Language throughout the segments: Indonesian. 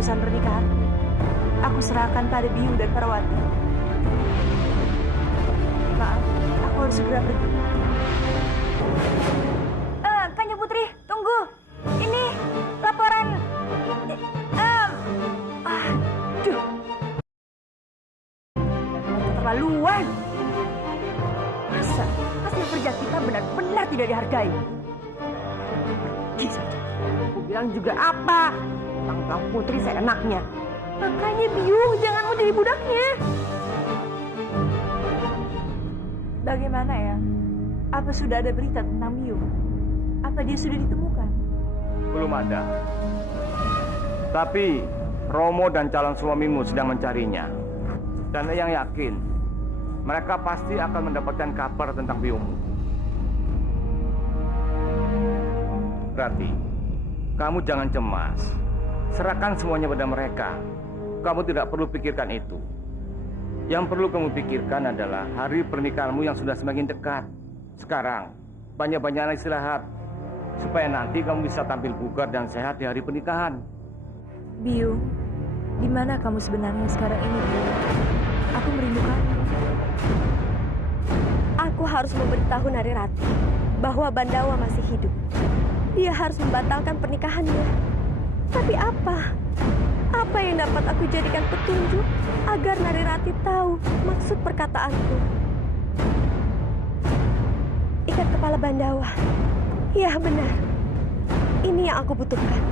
urusan pernikahan. Aku serahkan pada Biung dan Parawati. Maaf, aku harus segera pergi. Kanjeng Putri, tunggu. Ini laporan. Aduh. Keterlaluan. Masa hasil kerja kita benar-benar tidak dihargai. Pergi saja. Aku bilang juga apa? Tentang Putri seenaknya. Makanya Biung, jangan mau jadi budaknya. Bagaimana ya? Apa sudah ada berita tentang Biung? Apa dia sudah ditemukan? Belum ada. Tapi Romo dan calon suamimu sedang mencarinya. Dan yang yakin, mereka pasti akan mendapatkan kabar tentang Biungmu. Berarti, kamu jangan cemas. Serahkan semuanya pada mereka. Kamu tidak perlu pikirkan itu. Yang perlu kamu pikirkan adalah hari pernikahanmu yang sudah semakin dekat. Sekarang, banyak-banyak istirahat. Supaya nanti kamu bisa tampil bugar dan sehat di hari pernikahan. Biung, di mana kamu sebenarnya sekarang ini, Biung? Aku merindukanmu. Aku harus memberitahu Narirati bahwa Bandawa masih hidup. Dia harus membatalkan pernikahannya. Tapi apa? Apa yang dapat aku jadikan petunjuk agar Narirati tahu maksud perkataanku? Ikat kepala Bandawa. Ya benar. Ini yang aku butuhkan.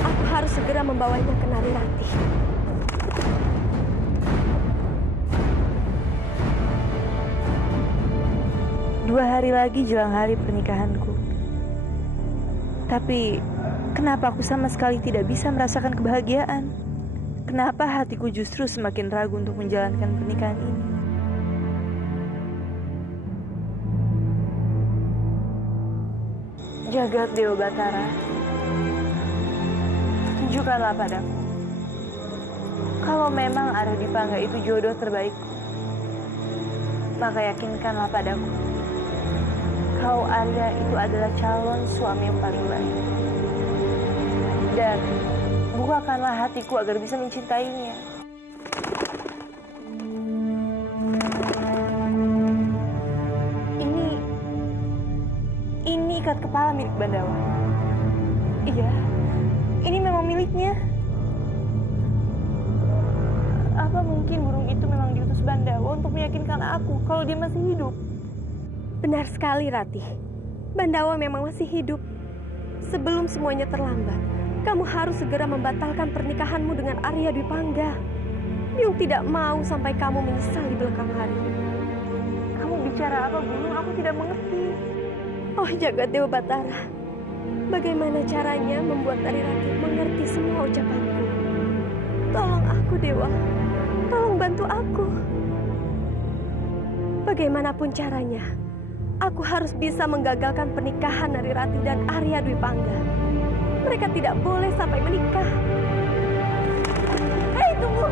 Aku harus segera membawanya ke Narirati. Dua hari lagi jelang hari pernikahanku. Tapi kenapa aku sama sekali tidak bisa merasakan kebahagiaan? Kenapa hatiku justru semakin ragu untuk menjalankan pernikahan ini? Jagat Dewa Batara, tunjukkanlah padaku. Kalau memang Arya Dipangga itu jodoh terbaikku, maka yakinkanlah padaku. Kau Arya itu adalah calon suami yang paling baik. Dan bukakanlah hatiku agar bisa mencintainya. Ini ikat kepala milik Bandawa. Iya, ini memang miliknya. Apa mungkin burung itu memang diutus Bandawa untuk meyakinkan aku kalau dia masih hidup? Benar sekali, Ratih. Bandawa memang masih hidup. Sebelum semuanya terlambat, kamu harus segera membatalkan pernikahanmu dengan Arya Dipangga. Biung tidak mau sampai kamu menyesal di belakang hari. Kamu bicara apa, Burung? Aku tidak mengerti. Oh, Jagat Dewa Batara. Bagaimana caranya membuat Narirati mengerti semua ucapanku? Tolong aku, Dewa. Tolong bantu aku. Bagaimanapun caranya, aku harus bisa menggagalkan pernikahan Narirati dan Arya Dipangga. Mereka tidak boleh sampai menikah. Hei, tunggu!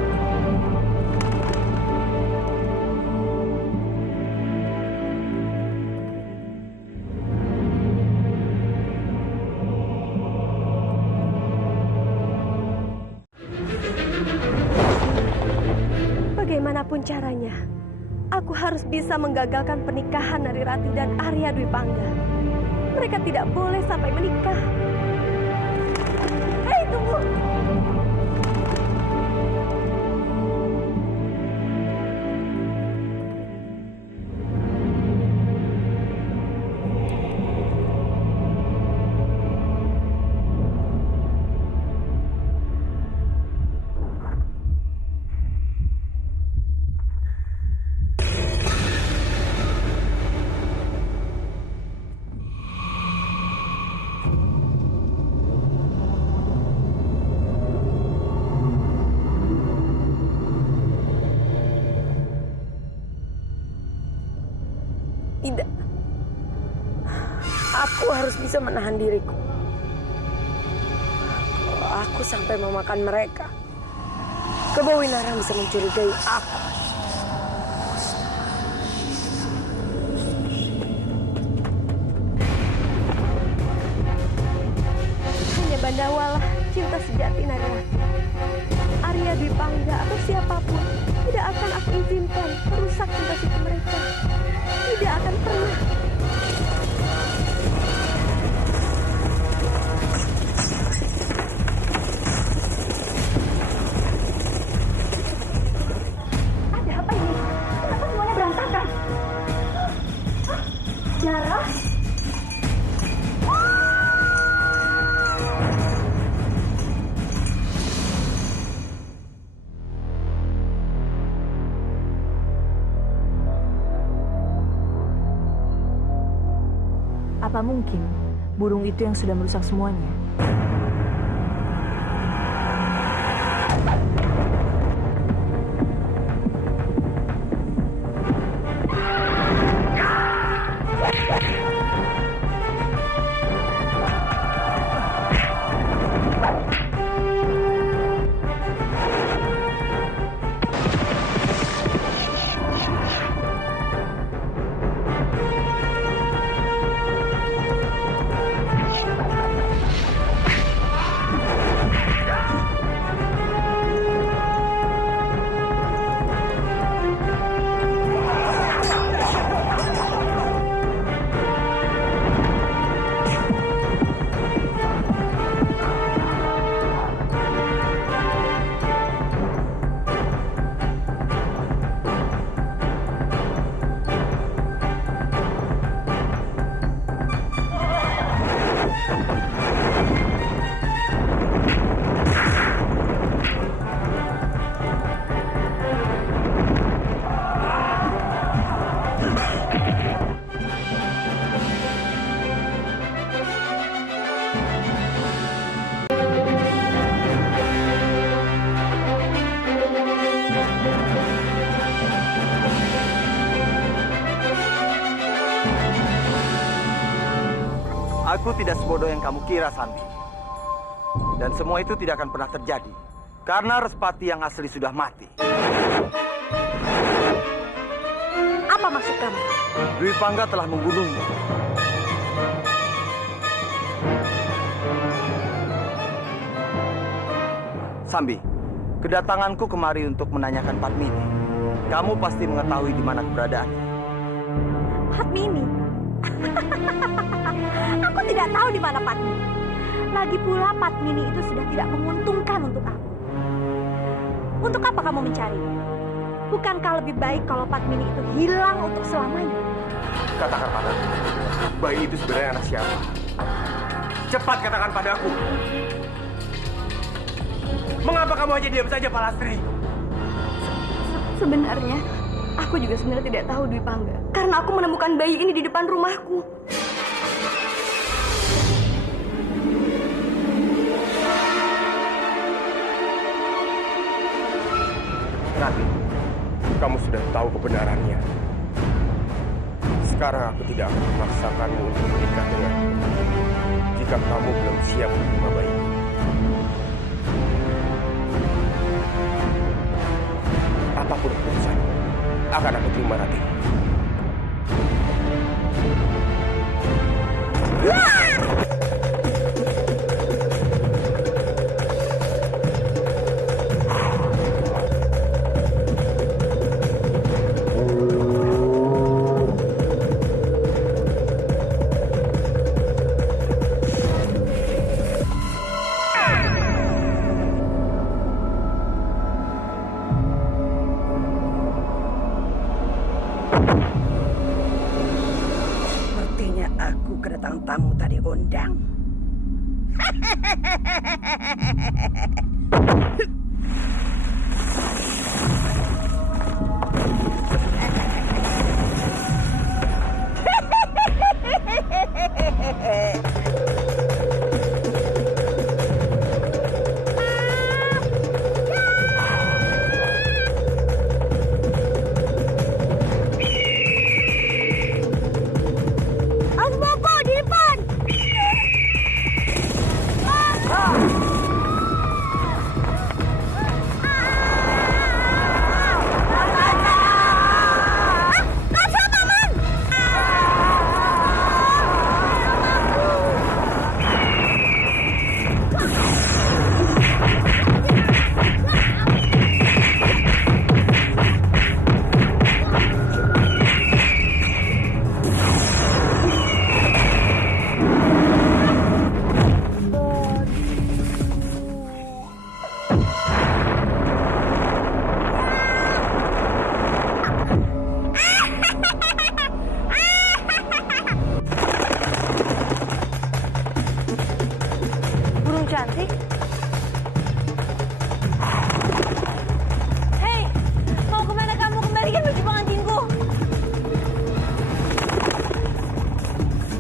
Bagaimanapun caranya, aku harus bisa menggagalkan pernikahan Narirati dan Arya Dipangga. Mereka tidak boleh sampai menikah. Hei, tunggu! Tidak. Aku harus bisa menahan diriku. Kalau aku sampai memakan mereka, Kebawinarang bisa mencurigai aku. Hanya Bandawa lah cinta sejati Narirati. Arya Dwi Pangga atau siapapun tidak akan aku izinkan merusak cinta suci mereka. Tidak akan pernah. Ada apa ini? Kenapa semuanya berantakan? Jara? Apa mungkin burung itu yang sudah merusak semuanya? Aku tidak sebodoh yang kamu kira, Sambi. Dan semua itu tidak akan pernah terjadi. Karena Respati yang asli sudah mati. Apa maksud kamu? Dwi Pangga telah membunuhnya. Sambi, kedatanganku kemari untuk menanyakan Padmini. Kamu pasti mengetahui di mana keberadaannya. Padmini? Aku tidak tahu di mana Padmini. Lagi pula Padmini itu sudah tidak menguntungkan untuk aku. Untuk apa kamu mencari? Bukankah lebih baik kalau Padmini itu hilang untuk selamanya? Katakan padaku, bayi itu sebenarnya anak siapa? Cepat katakan padaku. Mengapa kamu hanya diam saja, Palastri? Sebenarnya, aku juga sebenarnya tidak tahu Dwi Pangga. Karena aku menemukan bayi ini di depan rumahku. Rati, kamu sudah tahu kebenarannya. Sekarang aku tidak akan memaksakanmu untuk menikah denganku jika kamu belum siap menerima bayi. Apapun keputusan, akan aku terima, Rati. Sepertinya aku kedatangan tamu tadi undang. Biung cantik. Hei, mau kemana kamu? Kembalikan baju pengantinku.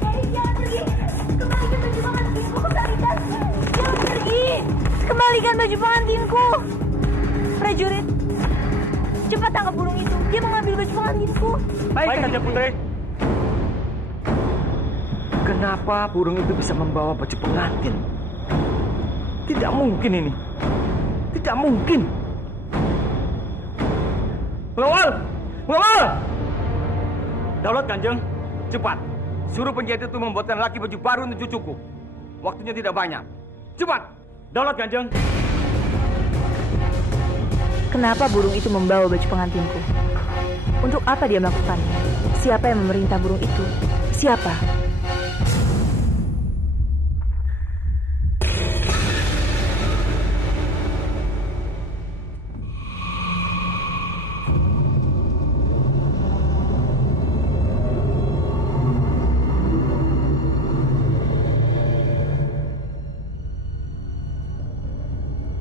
Hei, jangan pergi. Kembalikan baju pengantinku. Kembalikan. Jangan pergi. Kembalikan baju pengantinku. Prajurit, cepat tangkap burung itu. Dia mengambil baju pengantinku. Baik, Kanjeng Putri. Kenapa burung itu bisa membawa baju pengantin? Tidak mungkin ini. Tidak mungkin. Pengawal! Pengawal! Daulat, Kanjeng. Cepat. Suruh penjahit itu membuatkan laki baju baru untuk cucuku. Waktunya tidak banyak. Cepat. Daulat, Kanjeng. Kenapa burung itu membawa baju pengantinku? Untuk apa dia melakukannya? Siapa yang memerintah burung itu? Siapa?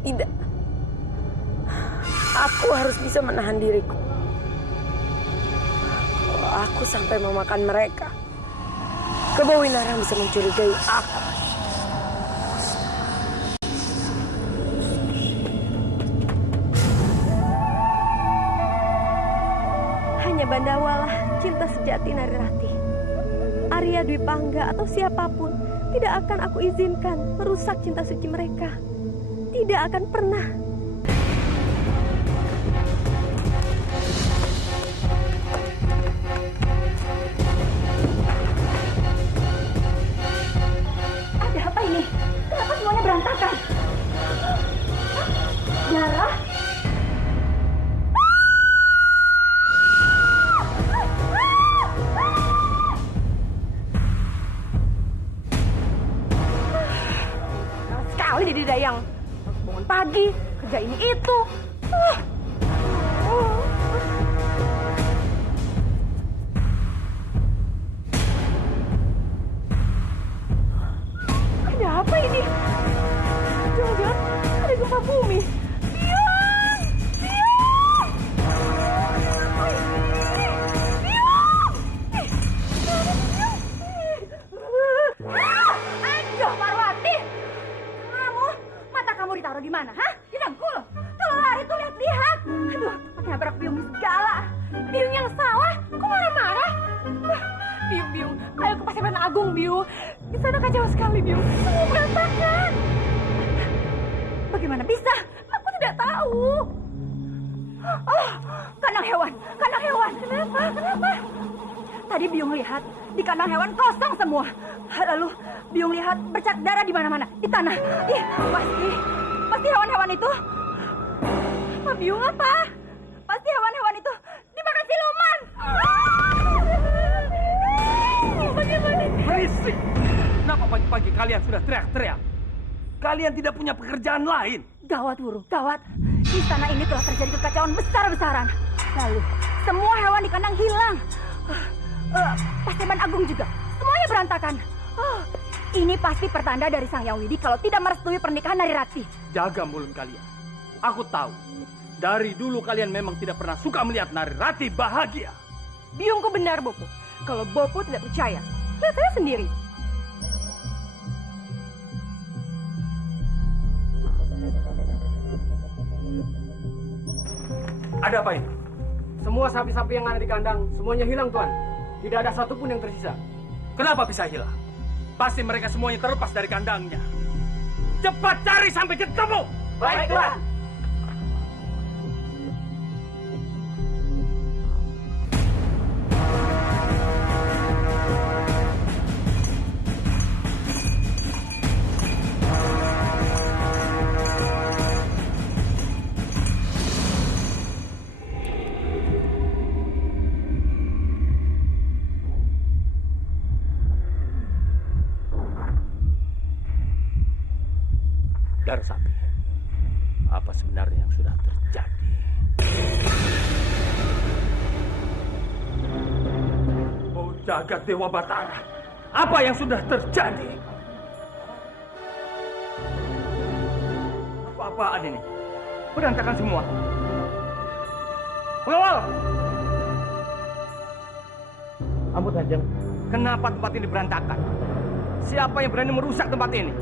Tidak. Aku harus bisa menahan diriku. Kalau aku sampai memakan mereka, Kebawinarang bisa mencurigai aku. Hanya Bandawalah cinta sejati Narirati. Arya Dwi Pangga atau siapapun tidak akan aku izinkan merusak cinta suci mereka. Tidak akan pernah. Ada apa ini? Kenapa semuanya berantakan? Darah? Sekali jadi Dayang. Bangun pagi, kerja ini itu. Ada apa ini? Jangan-jangan ada gempa bumi. Biung! Biung! Aduh, Parwati! Kamu ditaruh di mana, hah? Di dengkul. Kalau lari tuh lihat-lihat. Aduh, pakai nabrak Biung segala. Biung yang salah, kok marah-marah? Biung, ayo ke Paseban Agung, Biung. Di sana kacau sekali, Biung. Semua berantakan. Bagaimana bisa? Aku tidak tahu. Oh, kandang hewan. Kenapa? Tadi Biung lihat di kandang hewan kosong semua. Lalu Biung lihat bercak darah di mana-mana, di tanah. Ih, pasti hewan-hewan itu. Biung apa? Pasti hewan-hewan itu dimakan siluman. Bagaimana? Berisik! Kenapa pagi-pagi kalian sudah teriak-teriak? Kalian tidak punya pekerjaan lain? Gawat, Wuru, gawat. Di sana ini telah terjadi kekacauan besar-besaran. Lalu semua hewan di kandang hilang. Paseban Agung juga. Semuanya berantakan. Ini pasti pertanda dari Sang Hyang Widi kalau tidak merestui pernikahan Narirati. Jaga mulut kalian. Aku tahu. Dari dulu kalian memang tidak pernah suka melihat Narirati bahagia. Biungku benar, Bopo. Kalau Bopo tidak percaya, lihat saya sendiri. Ada apa ini? Semua sapi-sapi yang ada di kandang semuanya hilang, Tuan. Tidak ada satupun yang tersisa. Kenapa bisa hilang? Pasti mereka semuanya terlepas dari kandangnya. Cepat cari sampai ketemu. Baik, Tuan. Darsapi, apa sebenarnya yang sudah terjadi? Oh jagat Dewa Batara, apa yang sudah terjadi? Apaan ini? Berantakan semua. Pengawal! Ampun Kanjeng. Kenapa tempat ini berantakan? Siapa yang berani merusak tempat ini?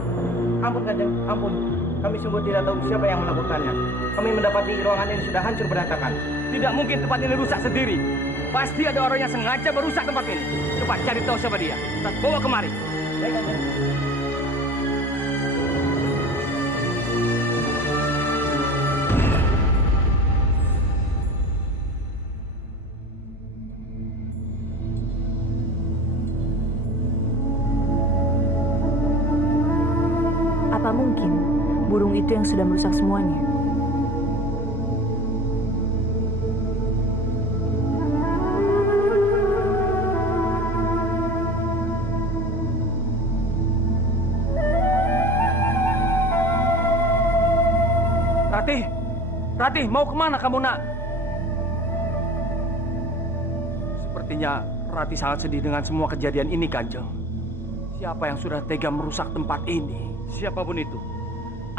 Ampun Kanjeng, ampun. Kami sungguh tidak tahu siapa yang melakukannya. Kami mendapati ruangan ini sudah hancur berantakan. Tidak mungkin tempat ini rusak sendiri. Pasti ada orang yang sengaja merusak tempat ini. Cepat cari tahu siapa dia. Kita bawa kemari. Baik Kanjeng. Apa mungkin burung itu yang sudah merusak semuanya? Ratih, mau kemana kamu nak? Sepertinya Ratih sangat sedih dengan semua kejadian ini, Kanjeng. Siapa yang sudah tega merusak tempat ini? Siapapun itu,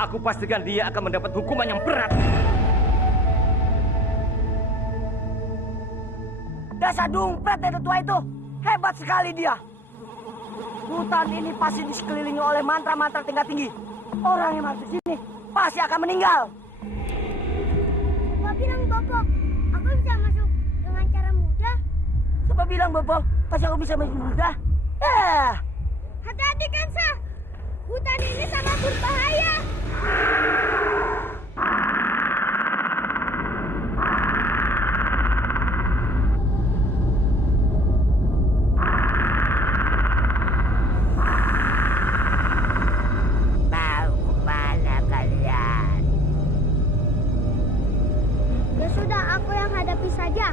aku pastikan dia akan mendapat hukuman yang berat. Dasar dompet itu tua itu. Hebat sekali dia. Hutan ini pasti disekelilingi oleh mantra-mantra tingkat tinggi. Orang yang masuk sini pasti akan meninggal. Siapa bilang Bobo, aku bisa masuk dengan cara mudah? Siapa bilang Bobo, pasti aku bisa masuk mudah? Hati-hati Kansa, hutan ini sangat berbahaya. Mau kemana kalian? Ya sudah, aku yang hadapi saja.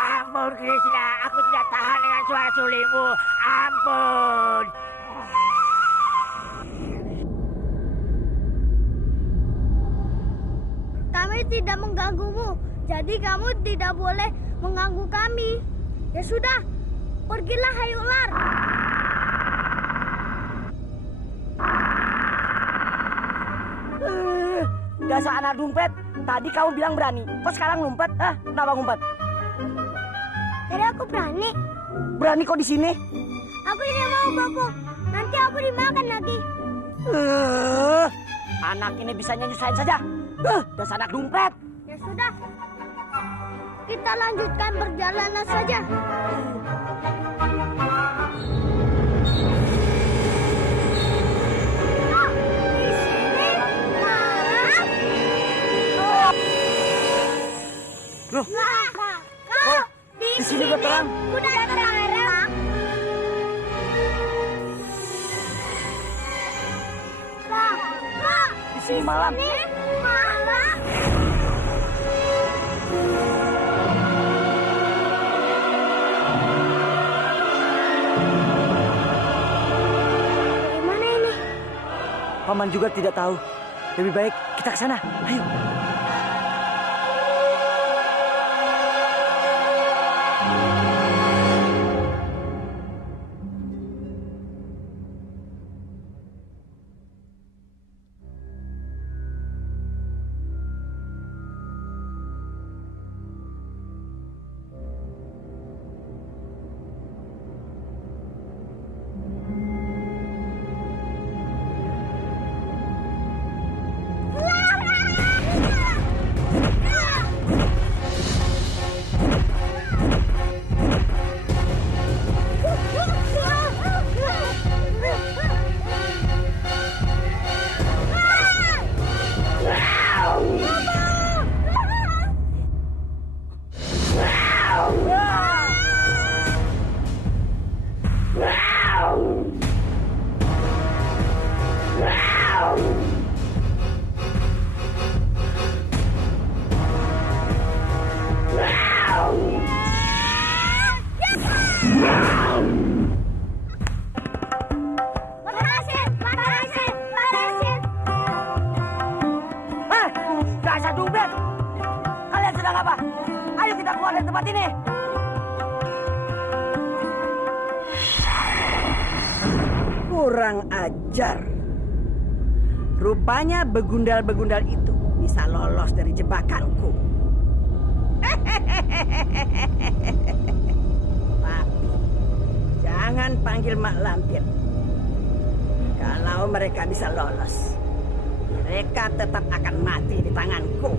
Ampun Krishna, aku tidak tahan dengan suara sulimu. Ampun. Kami tidak mengganggumu, jadi kamu tidak boleh mengganggu kami. Ya sudah, pergilah hai ular. Dasar anak dompet, tadi kamu bilang berani. Kok sekarang ngumpet? Hah? Kenapa ngumpet? Jadi aku berani. Berani kok di sini? Aku tidak mau Bobo, nanti aku dimakan lagi. Anak ini bisa nyusahin saja. Dasar anak dompet. Ya sudah, kita lanjutkan perjalanan saja. Oh, di sini marah. Loh, Kau di sini udah terang. Udah terang. Di sini malam. Malam. Bagaimana ini? Paman juga tidak tahu. Lebih baik kita ke sana. Ayo. bilang apa? Ayo kita keluar dari tempat ini. Kurang ajar. Rupanya begundal-begundal itu bisa lolos dari jebakanku. Tapi jangan panggil Mak Lampir. Kalau mereka bisa lolos, mereka tetap akan mati di tanganku.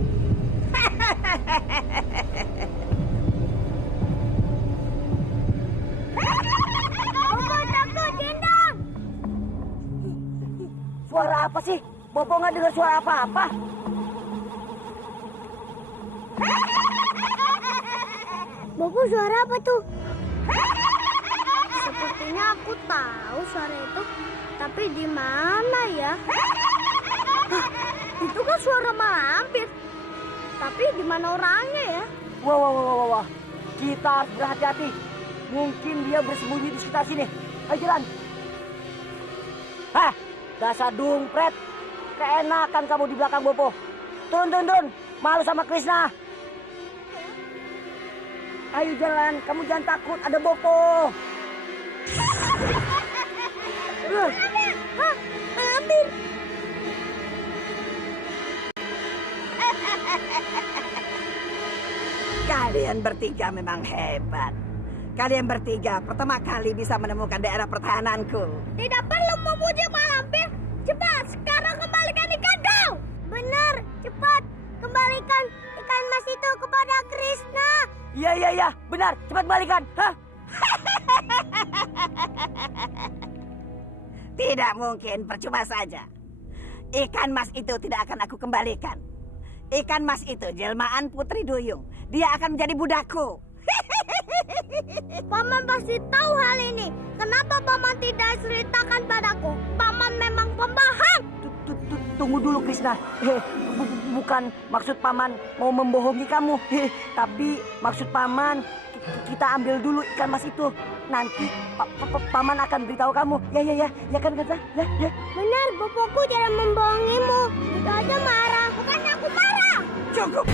Suara apa sih? Bopo nggak dengar suara apa-apa. Bopo, suara apa tuh? Sepertinya aku tahu suara itu, tapi di mana ya? Hah, itu kan suara malampir. Tapi di mana orangnya ya? Wah. Kita harus berhati-hati. Mungkin dia bersembunyi di sekitar sini. Ayo jalan. Hah, dasar dungpret. Keenakan kamu di belakang Bopo. Turun. Malu sama Krishna. Ayo jalan, kamu jangan takut, ada Bopo. Malampir. Kalian bertiga memang hebat. Kalian bertiga pertama kali bisa menemukan daerah pertahananku. Tidak perlu memuji malampir. Cepat, sekarang kembalikan ikan kau. Benar, cepat. Kembalikan ikan mas itu kepada Krishna. Iya, benar. Cepat balikan. Hah? Tidak mungkin, percuma saja. Ikan mas itu tidak akan aku kembalikan. Ikan mas itu jelmaan Putri Duyung. Dia akan menjadi budakku. Paman pasti tahu hal ini. Kenapa Paman tidak ceritakan padaku? Paman memang pembohong. Tunggu dulu Krishna. Bukan maksud Paman mau membohongi kamu. Tapi maksud Paman kita ambil dulu ikan mas itu. Nanti Paman akan beritahu kamu. Ya kan Krishna? Ya. Benar, bopoku jangan membohongimu. Itu aja marah. Bukan aku marah. Cukup.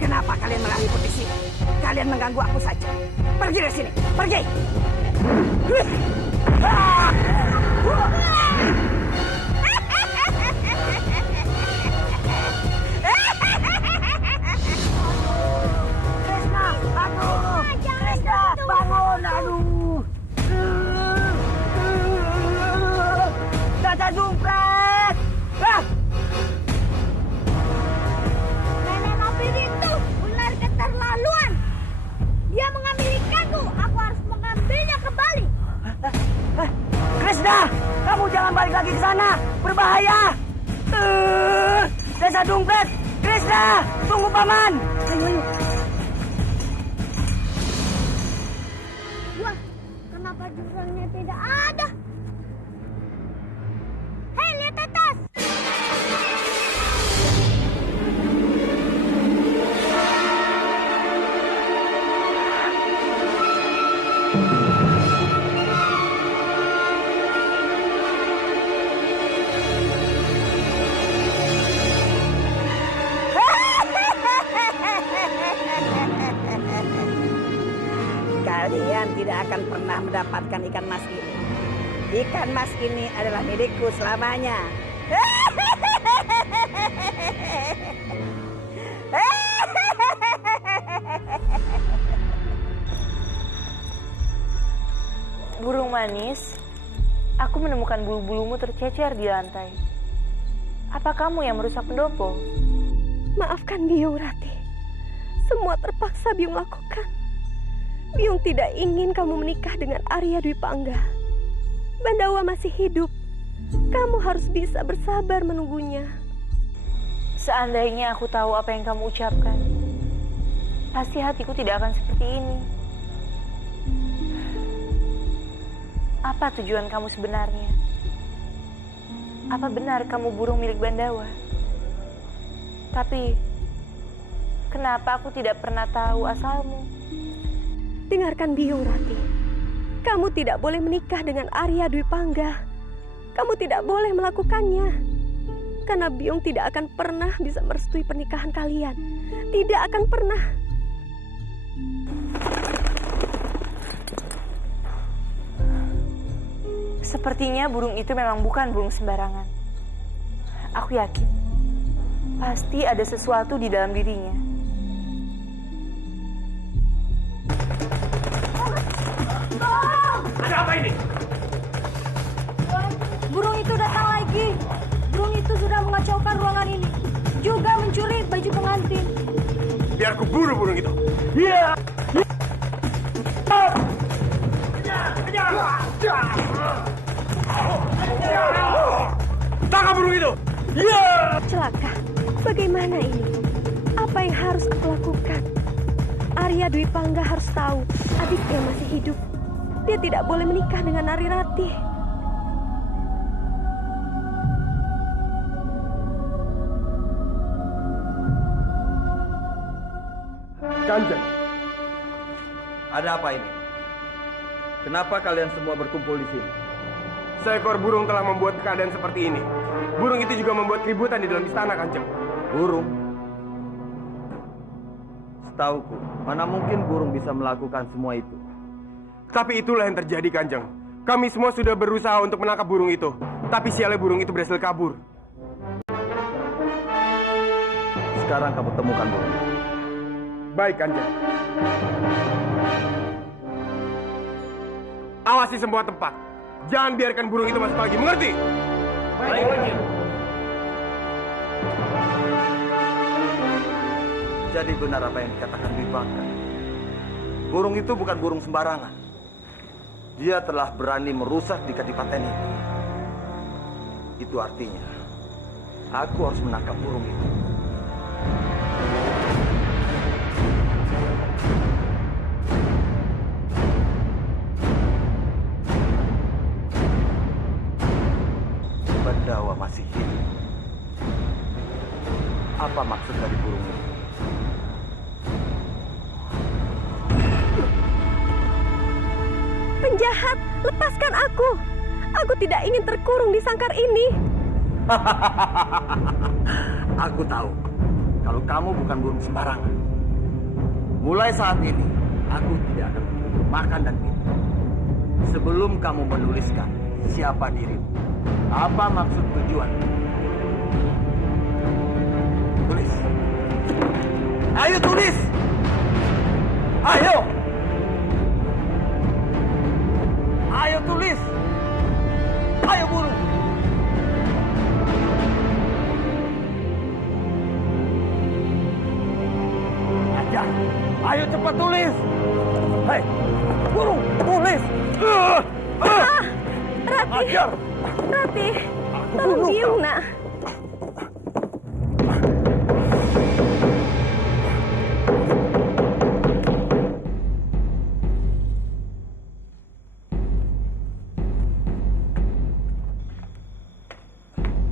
Kenapa kalian melariku di sini? Kalian mengganggu aku saja. Pergi dari sini. Pergi. Krishna, aduh. Krishna, bangun, aduh. Dasar dungpret. Nenek lampir itu benar keterlaluan. Dia mengambil ikanku. Aku harus mengambilnya kembali. Krishna, kamu jangan balik lagi ke sana. Berbahaya. Dasar dungpret. Krishna, tunggu Paman. Ayo. Wah, kenapa jurangnya tidak ada? Hei, lihat atas. Kalian tidak akan pernah mendapatkan ikan mas ini. Ikan mas ini adalah milikku selamanya. Burung manis, aku menemukan bulu-bulumu tercecer di lantai. Apa kamu yang merusak pendopo? Maafkan Biung, Rati. Semua terpaksa Biung lakukan. Biung tidak ingin kamu menikah dengan Arya Dwi Pangga. Bandawa masih hidup. Kamu harus bisa bersabar menunggunya. Seandainya aku tahu apa yang kamu ucapkan, pasti hatiku tidak akan seperti ini. Apa tujuan kamu sebenarnya? Apa benar kamu burung milik Bandawa? Tapi, kenapa aku tidak pernah tahu asalmu? Dengarkan Biung, Rati. Kamu tidak boleh menikah dengan Arya Dwi Pangga. Kamu tidak boleh melakukannya. Karena Biung tidak akan pernah bisa merestui pernikahan kalian. Tidak akan pernah. Sepertinya burung itu memang bukan burung sembarangan. Aku yakin, pasti ada sesuatu di dalam dirinya. Ada apa ini? Burung itu datang lagi. Burung itu sudah mengacaukan ruangan ini. Juga mencuri baju pengantin. Biar ku buru burung itu. Iya. Tangkap burung itu. Iya. Celaka. Bagaimana ini? Apa yang harus aku lakukan? Arya Dwi Pangga harus tahu adiknya masih hidup. Dia tidak boleh menikah dengan Nari Ratih. Kanjeng, ada apa ini? Kenapa kalian semua berkumpul di sini? Seekor burung telah membuat keadaan seperti ini. Burung itu juga membuat keributan di dalam istana, Kanjeng. Burung? Setauku, mana mungkin burung bisa melakukan semua itu? Tapi itulah yang terjadi, Kanjeng. Kami semua sudah berusaha untuk menangkap burung itu. Tapi sialnya burung itu berhasil kabur. Sekarang kamu temukan burung. Baik, Kanjeng. Awasi semua tempat. Jangan biarkan burung itu masuk lagi, mengerti? Baik, Kanjeng. Jadi benar apa yang dikatakan Dwi Pangga. Burung itu bukan burung sembarangan. Dia telah berani merusak di kadipaten ini. Itu artinya, aku harus menangkap burung itu. Bandawa masih hidup. Apa maksud dari burung ini? Penjahat, lepaskan aku. Aku tidak ingin terkurung di sangkar ini. Aku tahu kalau kamu bukan burung sembarangan. Mulai saat ini, aku tidak akan memberimu makan dan minum sebelum kamu menuliskan siapa dirimu, apa maksud tujuan. Tulis. Ayo tulis. Ayo. Ayo tulis. Ayo burung. Ajar. Ayo cepat tulis. Hei, burung, tulis. Ratih. Ajar. Ratih, tolong Biung, nak.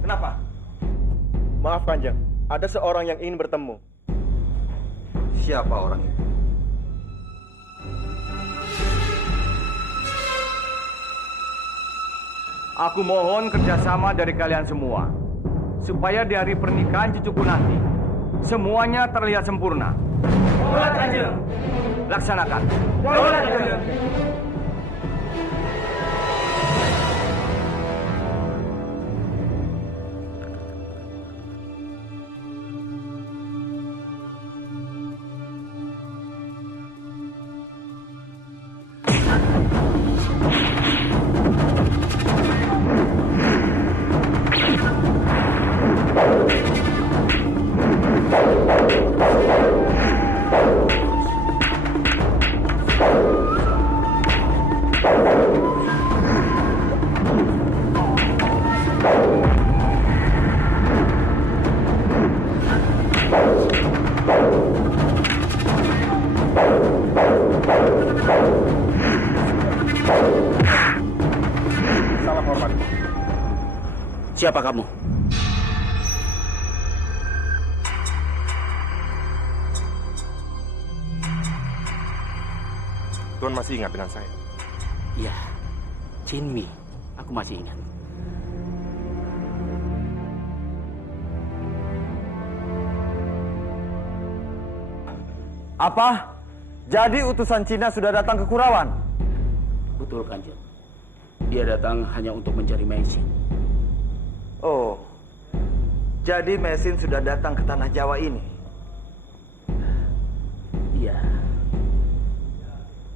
Kenapa? Maaf, Kanjeng. Ada seorang yang ingin bertemu. Siapa orang itu? Aku mohon kerjasama dari kalian semua, supaya di hari pernikahan cucuku nanti, semuanya terlihat sempurna. Boleh, Kanjeng. Laksanakan. Boleh, Kanjeng. Salam hormat. Siapa kamu? Tuan masih ingat dengan saya? Iya, Jinmi. Aku masih ingat. Apa? Jadi utusan Cina sudah datang ke Kurawan? Betul, Kanjeng. Dia datang hanya untuk mencari Maisin. Oh, jadi Maisin sudah datang ke tanah Jawa ini? Iya.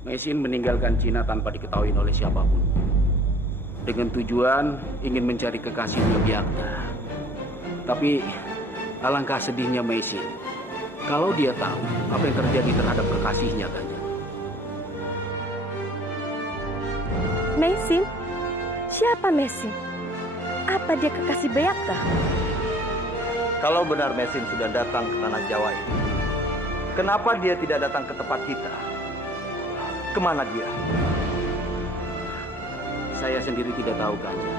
Maisin meninggalkan Cina tanpa diketahui oleh siapapun. Dengan tujuan ingin mencari kekasihnya Byakta. Tapi alangkah sedihnya Maisin kalau dia tahu apa yang terjadi terhadap kekasihnya, Kanjeng. Maisin? Siapa Maisin? Apa dia kekasih Byakta? Kalau benar Maisin sudah datang ke tanah Jawa ini, kenapa dia tidak datang ke tempat kita? Kemana dia? Saya sendiri tidak tahu, Kanjeng.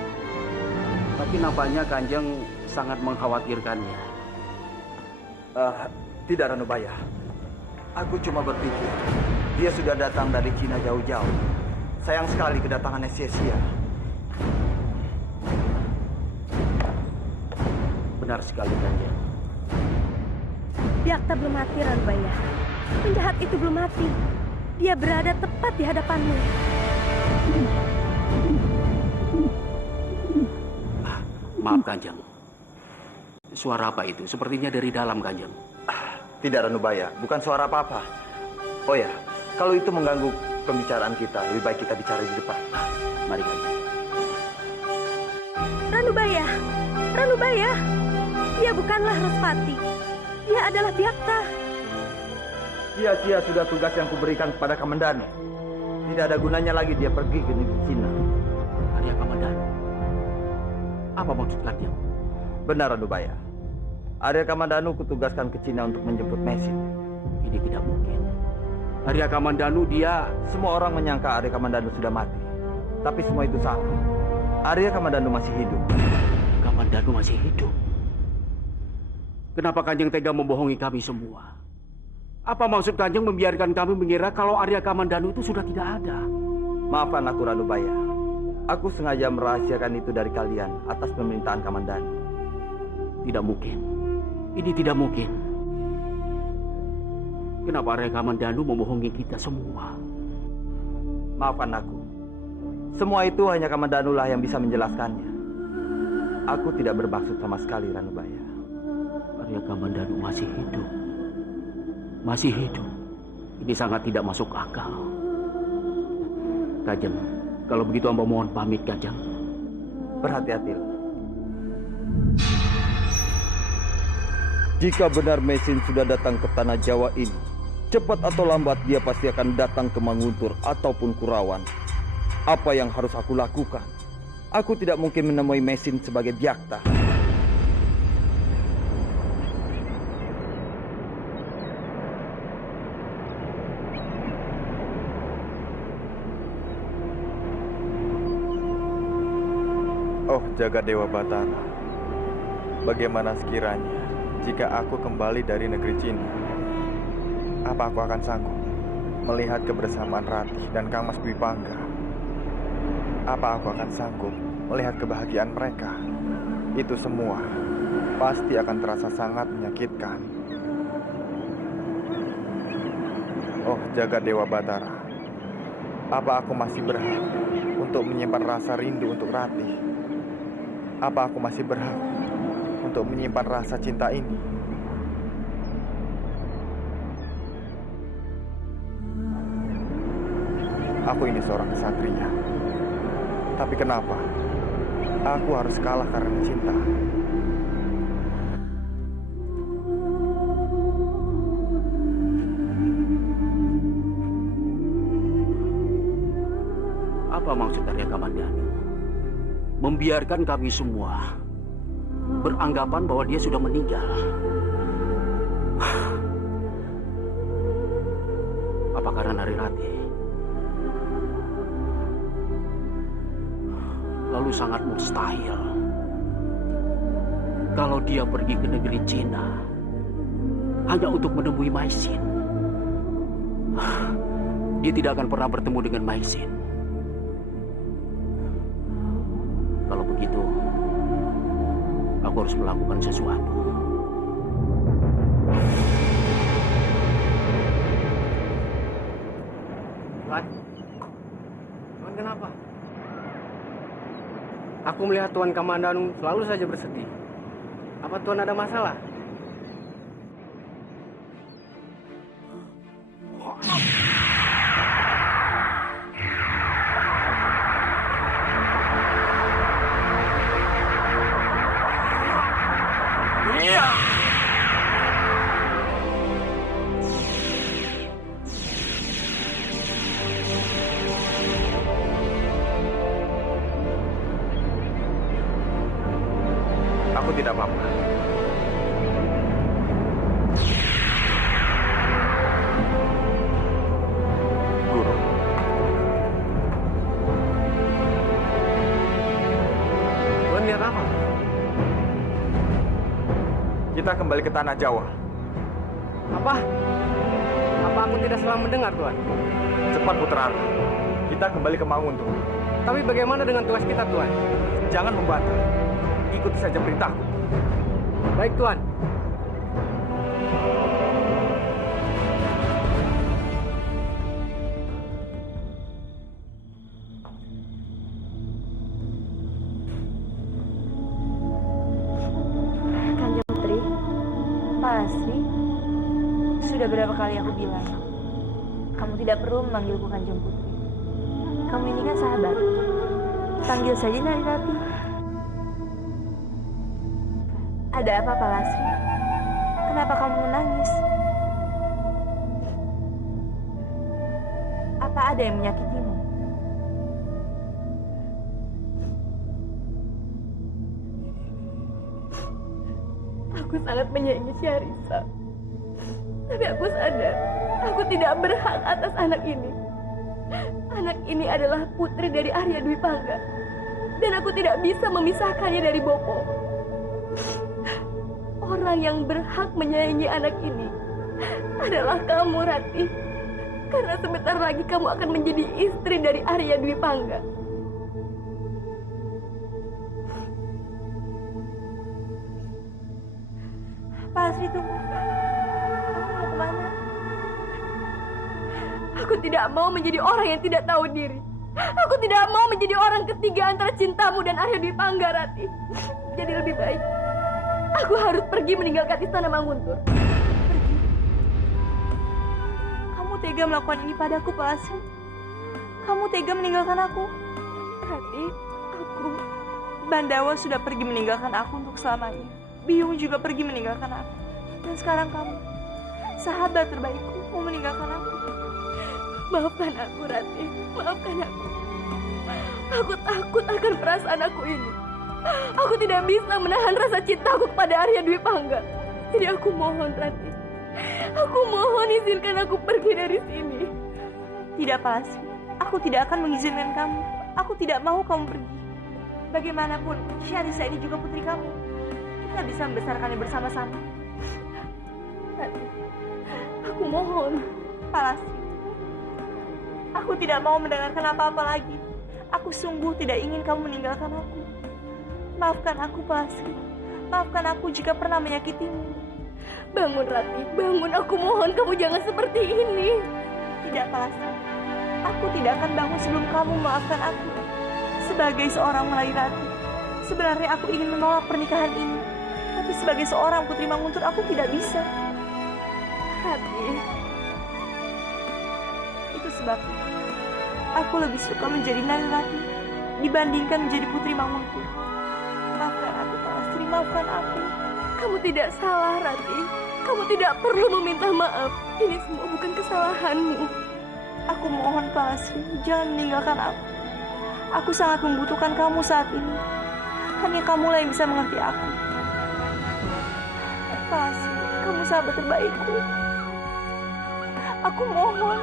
Tapi nampaknya Kanjeng sangat mengkhawatirkannya. Tidak, Ranubaya. Aku cuma berpikir, dia sudah datang dari Cina jauh-jauh. Sayang sekali kedatangannya sia-sia. Benar sekali, Kanjeng. Byakta belum mati, Ranubaya. Penjahat itu belum mati. Dia berada tepat di hadapanmu. Maaf, Kanjeng. Suara apa itu? Sepertinya dari dalam, Kanjeng. Tidak, Ranubaya. Bukan suara apa-apa. Oh ya, kalau itu mengganggu pembicaraan kita, lebih baik kita bicara di depan. Mari, Kanjeng. Ranubaya! Ranubaya! Dia bukanlah Rospati. Dia adalah Byakta. Sia-sia sudah tugas yang kuberikan kepada Kamandanu. Tidak ada gunanya lagi dia pergi ke negeri Cina. Arya Kamandanu? Apa maksud Kanjeng? Benar, Ranubaya. Arya Kamandanu kutugaskan ke Cina untuk menjemput Maisin. Ini tidak mungkin. Arya Kamandanu dia... Semua orang menyangka Arya Kamandanu sudah mati. Tapi semua itu salah. Arya Kamandanu masih hidup. Kamandanu masih hidup? Kenapa Kanjeng tega membohongi kami semua? Apa maksud Kanjeng membiarkan kami mengira kalau Arya Kamandanu itu sudah tidak ada? Maafkan aku, Ranubaya. Aku sengaja merahasiakan itu dari kalian atas permintaan Kamandanu. Tidak mungkin. Ini tidak mungkin. Kenapa Arya Kamandanu membohongi kita semua? Maafkan aku. Semua itu hanya Kamandanu lah yang bisa menjelaskannya. Aku tidak bermaksud sama sekali, Ranubaya. Arya Kamandanu masih hidup. Masih hidup. Ini sangat tidak masuk akal. Kanjeng, kalau begitu hamba mohon pamit, Kanjeng. Berhati-hatilah. Jika benar Maisin sudah datang ke tanah Jawa ini, cepat atau lambat dia pasti akan datang ke Manguntur ataupun Kurawan. Apa yang harus aku lakukan? Aku tidak mungkin menemui Maisin sebagai Byakta. Oh, jaga Dewa Batara. Bagaimana sekiranya jika aku kembali dari negeri Cina? Apa aku akan sanggup melihat kebersamaan Ratih dan Kang Mas Dwipangga? Apa aku akan sanggup melihat kebahagiaan mereka? Itu semua pasti akan terasa sangat menyakitkan. Oh, jaga Dewa Batara. Apa aku masih berhak untuk menyimpan rasa rindu untuk Ratih? Apa aku masih berhak untuk menyimpan rasa cinta ini? Aku ini seorang kesatria. Tapi kenapa aku harus kalah karena cinta? Apa maksud Arya Kamandanu? Membiarkan kami semua beranggapan bahwa dia sudah meninggal. Apa karena Narirati? Lalu sangat mustahil kalau dia pergi ke negeri Cina hanya untuk menemui Maisin. Dia tidak akan pernah bertemu dengan Maisin. Kalau begitu, aku harus melakukan sesuatu. Aku melihat Tuan Kamandanu selalu saja bersedih. Apa Tuan ada masalah? Aku tidak apa-apa. Guru. Tuan lihat apa? Kita kembali ke tanah Jawa. Apa? Apa aku tidak salah mendengar, Tuan? Cepat putra. Kita kembali ke Manguntung. Tapi bagaimana dengan tugas kita, Tuan? Jangan membantah. Ikuti saja perintahku. Baik, Tuan. Kanjeng Putri, Pak Lasri, sudah berapa kali aku bilang, kamu tidak perlu memanggilku Kanjeng Putri. Kamu ini kan sahabat. Panggil saja Narirati. Ada apa, Pak Lasri? Kenapa kamu menangis? Apa ada yang menyakitimu? Aku sangat menyayangi Syarisa. Tapi aku sadar, aku tidak berhak atas anak ini. Anak ini adalah putri dari Arya Dwi Pangga. Dan aku tidak bisa memisahkannya dari Bopo. Orang yang berhak menyayangi anak ini adalah kamu, Rati. Karena sebentar lagi kamu akan menjadi istri dari Arya Dwi Pangga. Pak Lasri, tunggu. Kamu mau kemana? Aku tidak mau menjadi orang yang tidak tahu diri. Aku tidak mau menjadi orang ketiga antara cintamu dan Arya Dwi Pangga, Rati. Jadi lebih baik aku harus pergi meninggalkan istana Manguntur. Pergi. Kamu tega melakukan ini padaku, Pak Lasri. Kamu tega meninggalkan aku. Rati, aku... Bandawa sudah pergi meninggalkan aku untuk selamanya. Biyung juga pergi meninggalkan aku. Dan sekarang kamu, sahabat terbaikku, mau meninggalkan aku. Maafkan aku, Rati. Maafkan aku. Aku takut akan perasaan aku ini. Aku tidak bisa menahan rasa cintaku kepada Arya Dwi Pangga. Jadi aku mohon, Rati. Aku mohon izinkan aku pergi dari sini. Tidak, Pak Lasri. Aku tidak akan mengizinkan kamu. Aku tidak mau kamu pergi. Bagaimanapun, Syarisa ini juga putri kamu. Kita bisa membesarkannya bersama-sama. Rati, aku mohon. Pak Lasri, aku tidak mau mendengarkan apa-apa lagi. Aku sungguh tidak ingin kamu meninggalkan aku. Maafkan aku, Pak Lasri. Maafkan aku jika pernah menyakitimu. Bangun, Rati. Bangun. Aku mohon kamu jangan seperti ini. Tidak, Pak Lasri. Aku tidak akan bangun sebelum kamu memaafkan aku. Sebagai seorang Malairati, sebenarnya aku ingin menolak pernikahan ini. Tapi sebagai seorang putri Manguntur, aku tidak bisa. Rati. Itu sebabnya aku lebih suka menjadi Narirati dibandingkan menjadi putri Manguntur. Maafkan aku, Pak Lasri. Maafkan aku. Kamu tidak salah, Rati. Kamu tidak perlu meminta maaf. Ini semua bukan kesalahanmu. Aku mohon, Pak Lasri, jangan meninggalkan aku. Aku sangat membutuhkan kamu saat ini. Hanya kamulah yang bisa mengerti aku. Pak Lasri, kamu sahabat terbaikku. Aku mohon.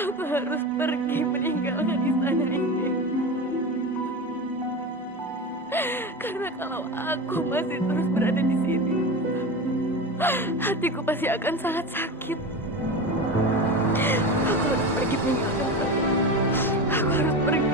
Aku harus pergi meninggalkan istana ini. Karena kalau aku masih terus berada di sini, hatiku pasti akan sangat sakit. Aku harus pergi meninggalkan kamu. Aku harus pergi.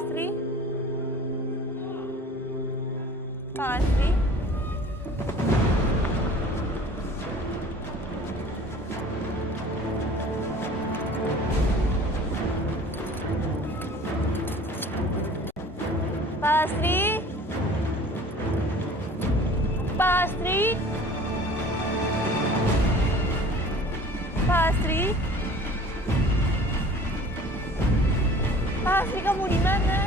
Lastri? Pak Lastri? Pak Lastri? Pak Lastri? Pak Lastri? Pak Lastri, kamu di mana?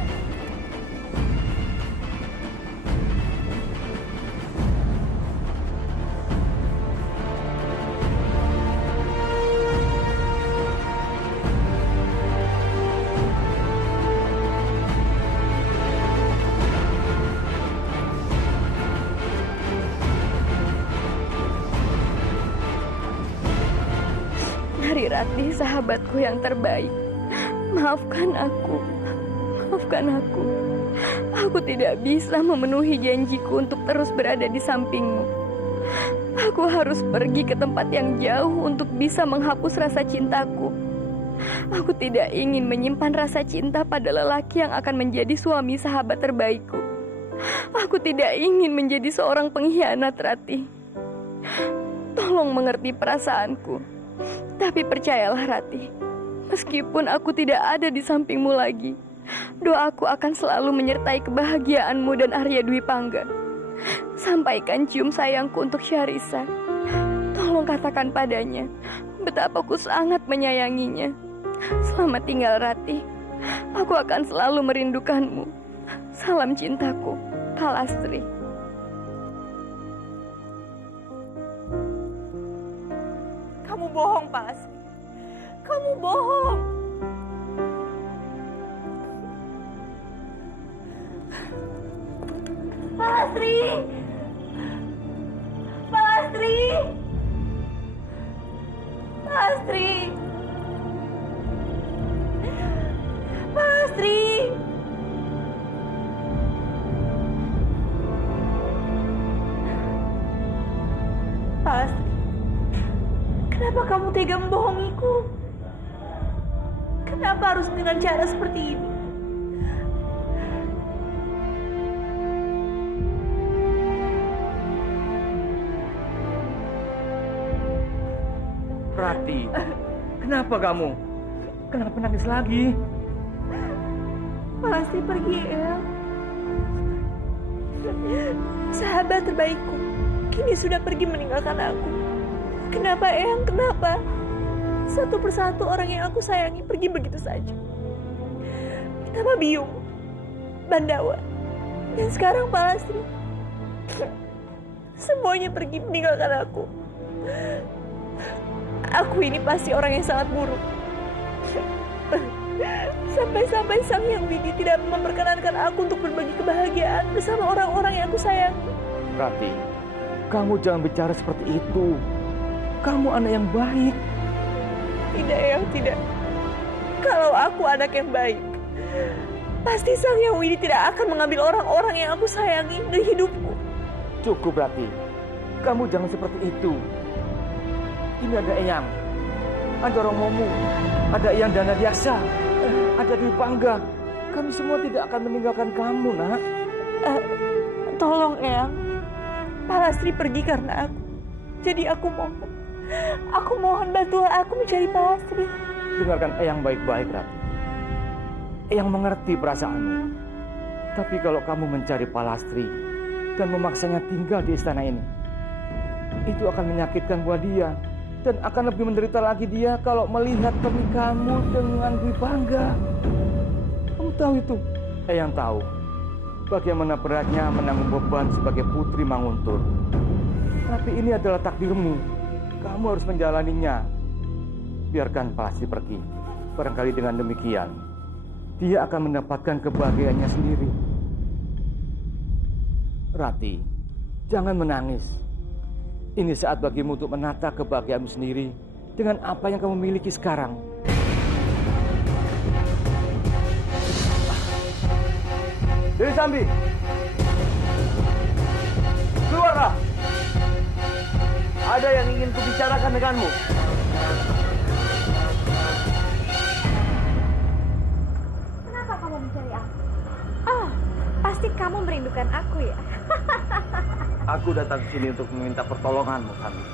Nari Ratih, sahabatku yang terbaik. Maafkan aku. Maafkan aku. Aku tidak bisa memenuhi janjiku untuk terus berada di sampingmu. Aku harus pergi ke tempat yang jauh untuk bisa menghapus rasa cintaku. Aku tidak ingin menyimpan rasa cinta pada lelaki yang akan menjadi suami sahabat terbaikku. Aku tidak ingin menjadi seorang pengkhianat, Ratih. Tolong mengerti perasaanku. Tapi percayalah, Ratih, meskipun aku tidak ada di sampingmu lagi, doaku akan selalu menyertai kebahagiaanmu dan Arya Dwi Pangga. Sampaikan cium sayangku untuk Syarisa. Tolong katakan padanya betapa aku sangat menyayanginya. Selamat tinggal, Ratih. Aku akan selalu merindukanmu. Salam cintaku, Pak Lastri. Kamu bohong, Pak Lastri. Kamu bohong. Pak Lastri. Pak Lastri. Pak Lastri. Pak Lastri. Pak Lastri. Kenapa kamu tega membohongiku? Kenapa harus dengan cara seperti ini? Rati, kenapa kamu? Kenapa nangis lagi? Pasti pergi, El. Sahabat terbaikku kini sudah pergi meninggalkan aku. Kenapa, Eyang? Kenapa? Satu persatu orang yang aku sayangi pergi begitu saja. Kenapa Biung, Bandawa, dan sekarang Pak Lastri? Semuanya pergi meninggalkan aku. Aku ini pasti orang yang sangat buruk. Sampai-sampai Sang Hyang Widi tidak memperkenankan aku untuk berbagi kebahagiaan bersama orang-orang yang aku sayangi. Rati, kamu jangan bicara seperti itu. Kamu anak yang baik. Tidak, Eyang, tidak. Kalau aku anak yang baik, pasti Sang Hyang Widi tidak akan mengambil orang-orang yang aku sayangi dari hidupku. Cukup, Rati. Kamu jangan seperti itu. Ini ada Eyang, ada Romomu, ada Eyang Dana Diaksa, ada Dwi Pangga. Kami semua tidak akan meninggalkan kamu, Nak. Tolong, Eyang. Pak Lastri pergi karena aku. Jadi aku mohon bantulah aku mencari Pak Lastri. Dengarkan Eyang baik-baik, Rati. Eyang mengerti perasaanmu. Tapi kalau kamu mencari Pak Lastri dan memaksanya tinggal di istana ini, itu akan menyakitkan buat dia. Dan akan lebih menderita lagi dia kalau melihat pernikahanmu dengan Dwi Pangga. Kamu tahu itu? Eyang tahu bagaimana beratnya menanggung beban sebagai putri Manguntur. Tapi ini adalah takdirmu. Kamu harus menjalaninya. Biarkan Pak Lastri pergi. Barangkali dengan demikian dia akan mendapatkan kebahagiaannya sendiri. Rati, jangan menangis. Ini saat bagimu untuk menata kebahagiaanmu sendiri dengan apa yang kamu miliki sekarang. Dewi Sambi, keluarlah. Ada yang ingin kubicarakan denganmu. Kenapa kamu kamu mencari aku? Oh, pasti kamu merindukan aku ya? Aku datang ke sini untuk meminta pertolonganmu, Sambi.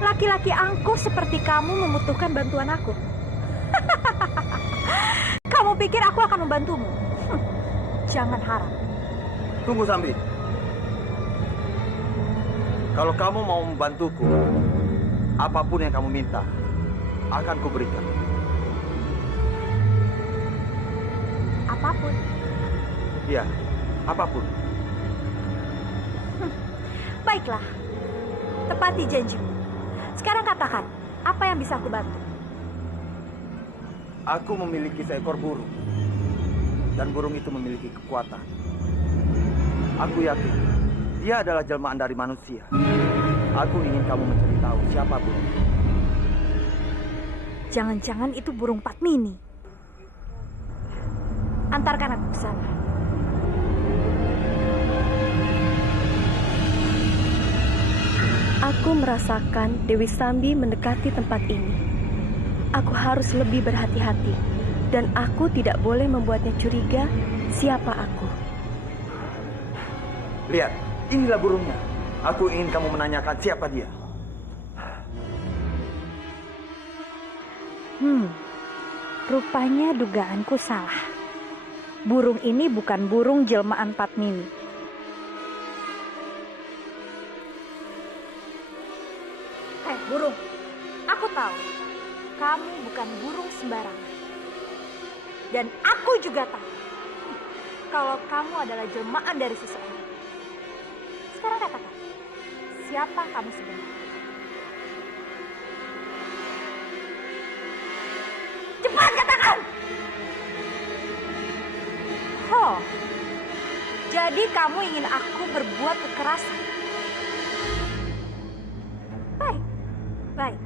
Laki-laki angkuh seperti kamu membutuhkan bantuan aku. Kamu pikir aku akan membantumu? Jangan harap. Tunggu, Sambi. Kalau kamu mau membantuku, apapun yang kamu minta, akan kuberikan. Apapun? Ya, apapun. Baiklah, tepati janjimu. Sekarang katakan, apa yang bisa aku bantu? Aku memiliki seekor burung. Dan burung itu memiliki kekuatan. Aku yakin, dia adalah jelmaan dari manusia. Aku ingin kamu mencari tahu siapa burung. Jangan-jangan itu burung Padmini. Antarkan aku ke sana. Aku merasakan Dewi Sambi mendekati tempat ini. Aku harus lebih berhati-hati. Dan aku tidak boleh membuatnya curiga siapa aku. Lihat, inilah burungnya. Aku ingin kamu menanyakan siapa dia. Rupanya dugaanku salah. Burung ini bukan burung jelmaan Padmini. Burung, aku tahu kamu bukan burung sembarangan. Dan aku juga tahu kalau kamu adalah jelmaan dari seseorang. Sekarang katakan, siapa kamu sebenarnya? Cepat katakan! Oh, jadi kamu ingin aku berbuat kekerasan? Baik, baik.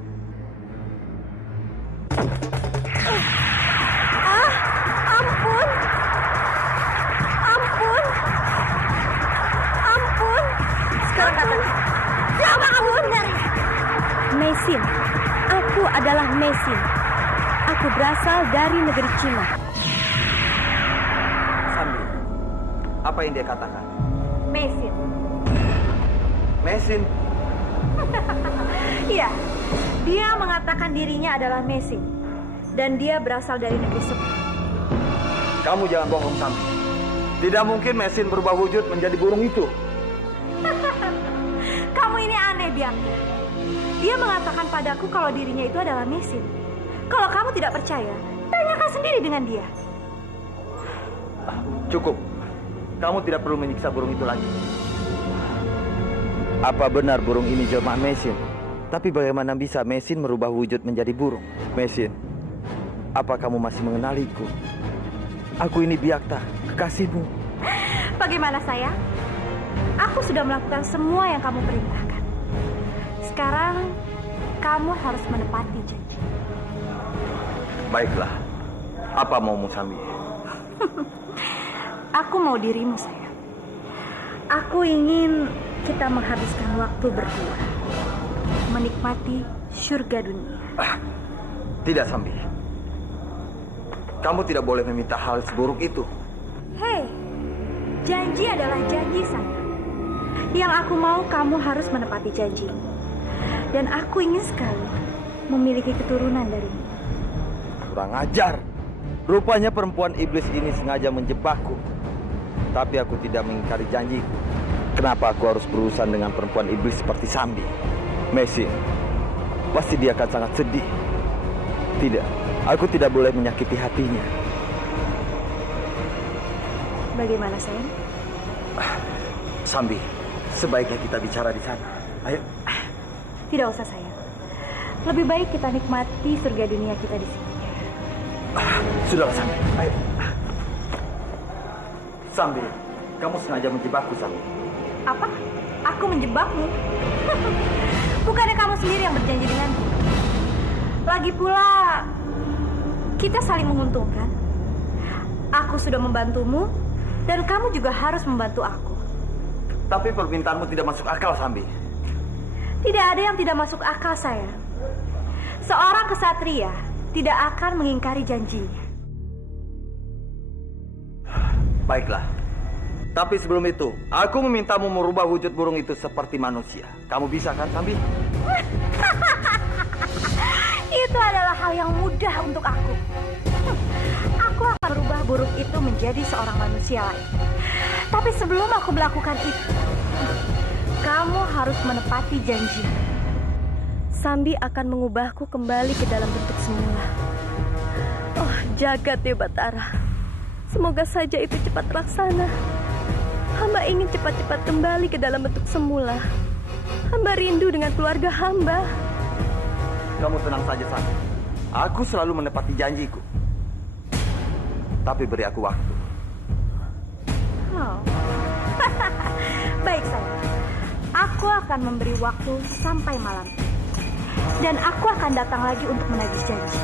Mesin, aku adalah Mesin. Aku berasal dari negeri Cina. Sambi, apa yang dia katakan? Mesin. Mesin? Iya, dia mengatakan dirinya adalah Mesin. Dan dia berasal dari negeri sepi. Kamu jangan bohong, Sambi. Tidak mungkin Mesin berubah wujud menjadi burung itu. Kamu ini aneh, Bianca. Dia mengatakan padaku kalau dirinya itu adalah Mesin. Kalau kamu tidak percaya, tanyakan sendiri dengan dia. Cukup. Kamu tidak perlu menyiksa burung itu lagi. Apa benar burung ini jelmaan Mesin? Tapi bagaimana bisa Mesin merubah wujud menjadi burung? Mesin, apa kamu masih mengenaliku? Aku ini Biakta, kekasihmu. Bagaimana sayang? Aku sudah melakukan semua yang kamu perintahkan. Sekarang, kamu harus menepati janji. Baiklah. Apa maumu, Sambi? Aku mau dirimu, sayang. Aku ingin kita menghabiskan waktu berdua. Menikmati surga dunia. Tidak, Sambi. Kamu tidak boleh meminta hal seburuk itu. Hei, janji adalah janji, sayang. Yang aku mau kamu harus menepati janjimu. Dan aku ingin sekali memiliki keturunan darimu. Kurang ajar. Rupanya perempuan iblis ini sengaja menjebakku. Tapi aku tidak mengingkari janjiku. Kenapa aku harus berurusan dengan perempuan iblis seperti Sambi? Mesin, pasti dia akan sangat sedih. Tidak, aku tidak boleh menyakiti hatinya. Bagaimana, sayang? Sambi, sebaiknya kita bicara di sana. Ayo. Tidak usah, sayang. Lebih baik kita nikmati surga dunia kita di sini. Sudahlah, Sambi. Ayo. Sambi, kamu sengaja menjebakku, Sambi. Apa? Aku menjebakmu? Bukannya kamu sendiri yang berjanji denganku? Lagi pula, kita saling menguntungkan. Aku sudah membantumu, dan kamu juga harus membantu aku. Tapi permintaanmu tidak masuk akal, Sambi. Tidak ada yang tidak masuk akal, sayang. Seorang kesatria tidak akan mengingkari janjinya. Baiklah. Tapi sebelum itu, aku memintamu merubah wujud burung itu seperti manusia. Kamu bisa kan, Sambi? Itu adalah hal yang mudah untuk aku. Aku akan merubah burung itu menjadi seorang manusia lain. Tapi sebelum aku melakukan itu, kamu harus menepati janji. Sambi akan mengubahku kembali ke dalam bentuk semula. Oh, jagat Dewa Batara. Semoga saja itu cepat terlaksana. Hamba ingin cepat-cepat kembali ke dalam bentuk semula. Hamba rindu dengan keluarga hamba. Kamu tenang saja, Sambi. Aku selalu menepati janjiku. Tapi beri aku waktu. Oh. Baik saja. Aku akan memberi waktu sampai malam. Dan aku akan datang lagi untuk menagih janji.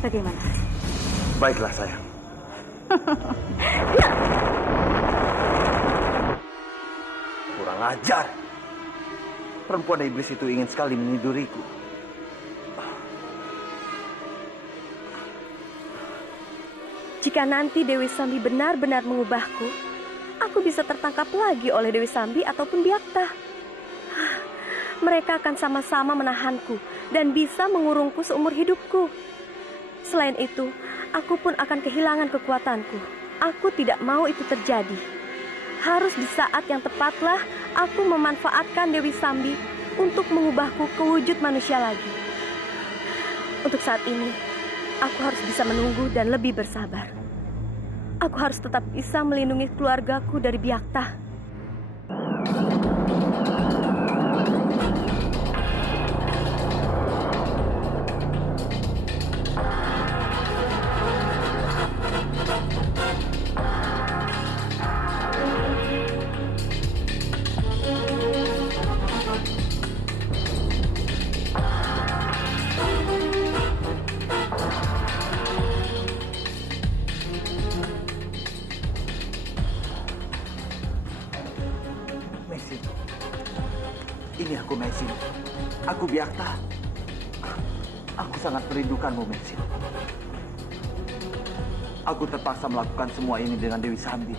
Bagaimana? Baiklah, sayang. Kurang ajar. Perempuan iblis itu ingin sekali meniduriku. Jika nanti Dewi Sambi benar-benar mengubahku, aku bisa tertangkap lagi oleh Dewi Sambi ataupun Biakta. Mereka akan sama-sama menahanku dan bisa mengurungku seumur hidupku. Selain itu, aku pun akan kehilangan kekuatanku. Aku tidak mau itu terjadi. Harus di saat yang tepatlah aku memanfaatkan Dewi Sambi untuk mengubahku ke wujud manusia lagi. Untuk saat ini, aku harus bisa menunggu dan lebih bersabar. Aku harus tetap bisa melindungi keluargaku dari Biakta. Ini aku, Mesin. Aku Biakta. Aku sangat merindukanmu, Mesin. Aku terpaksa melakukan semua ini dengan Dewi Sambi.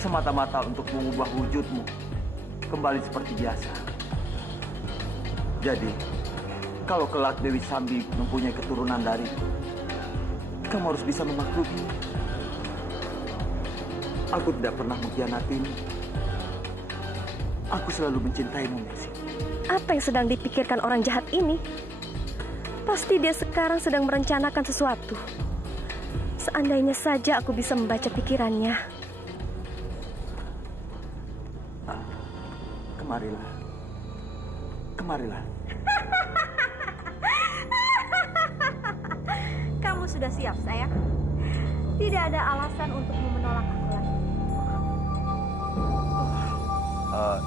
Semata-mata untuk mengubah wujudmu kembali seperti biasa. Jadi, kalau kelak Dewi Sambi mempunyai keturunan dariku, kamu harus bisa memaklumi. Aku tidak pernah mengkhianatimu. Aku selalu mencintaimu, Messi. Apa yang sedang dipikirkan orang jahat ini? Pasti dia sekarang sedang merencanakan sesuatu. Seandainya saja aku bisa membaca pikirannya. Kemarilah. Kemarilah. Kamu sudah siap, sayang? Tidak ada alasan untukmu menolak aku lagi.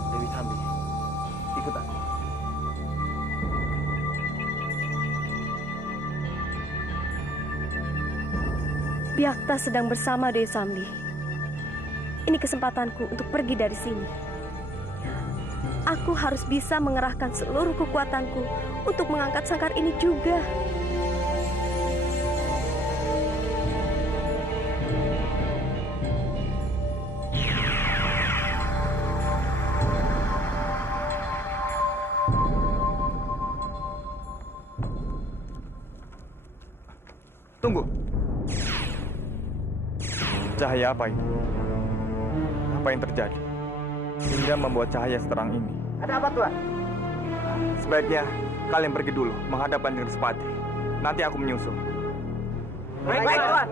Dewi Sambi, ikut aku. Biakta sedang bersama Dewi Sambi. Ini kesempatanku untuk pergi dari sini. Aku harus bisa mengerahkan seluruh kekuatanku untuk mengangkat sangkar ini juga. Tunggu. Cahaya apa itu? Apa yang terjadi? Hingga membuat cahaya seterang ini. Ada apa, Tuan? Sebaiknya kalian pergi dulu menghadap Kanjeng Respati. Nanti aku menyusul. Baik, Tuan.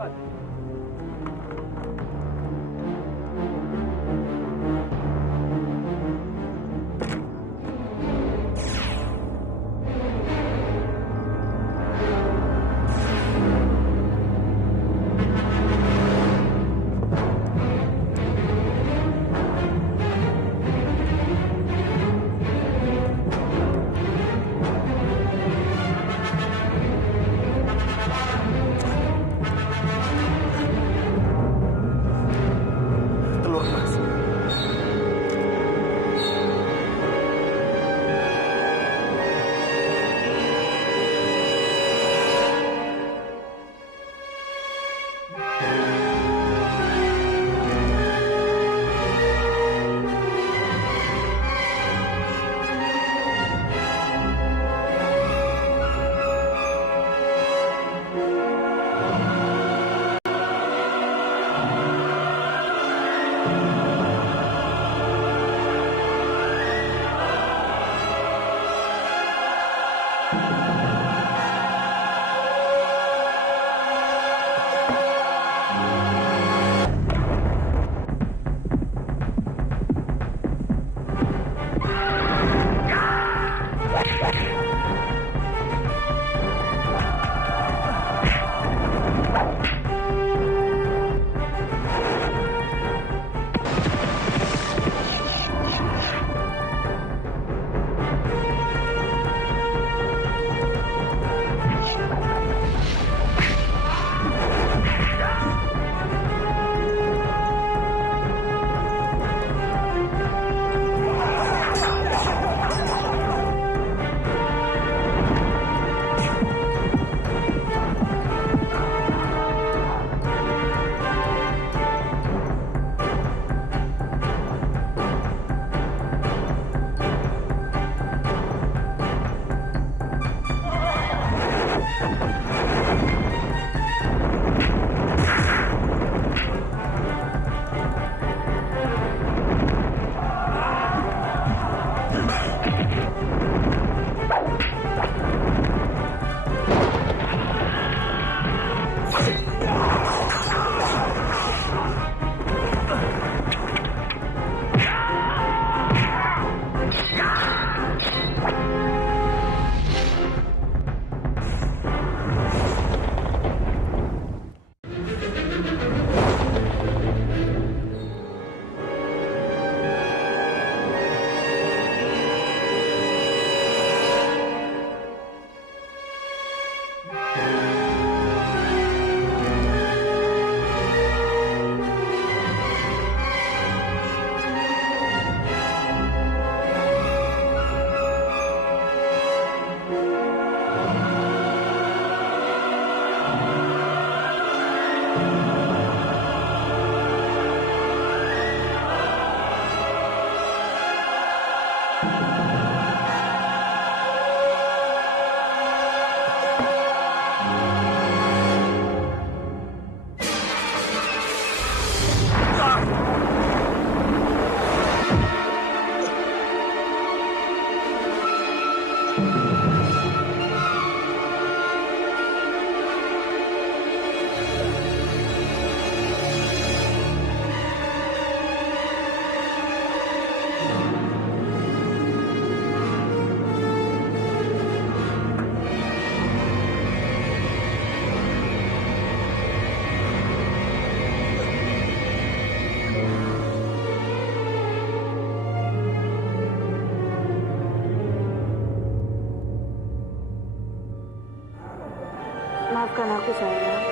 aku sayang.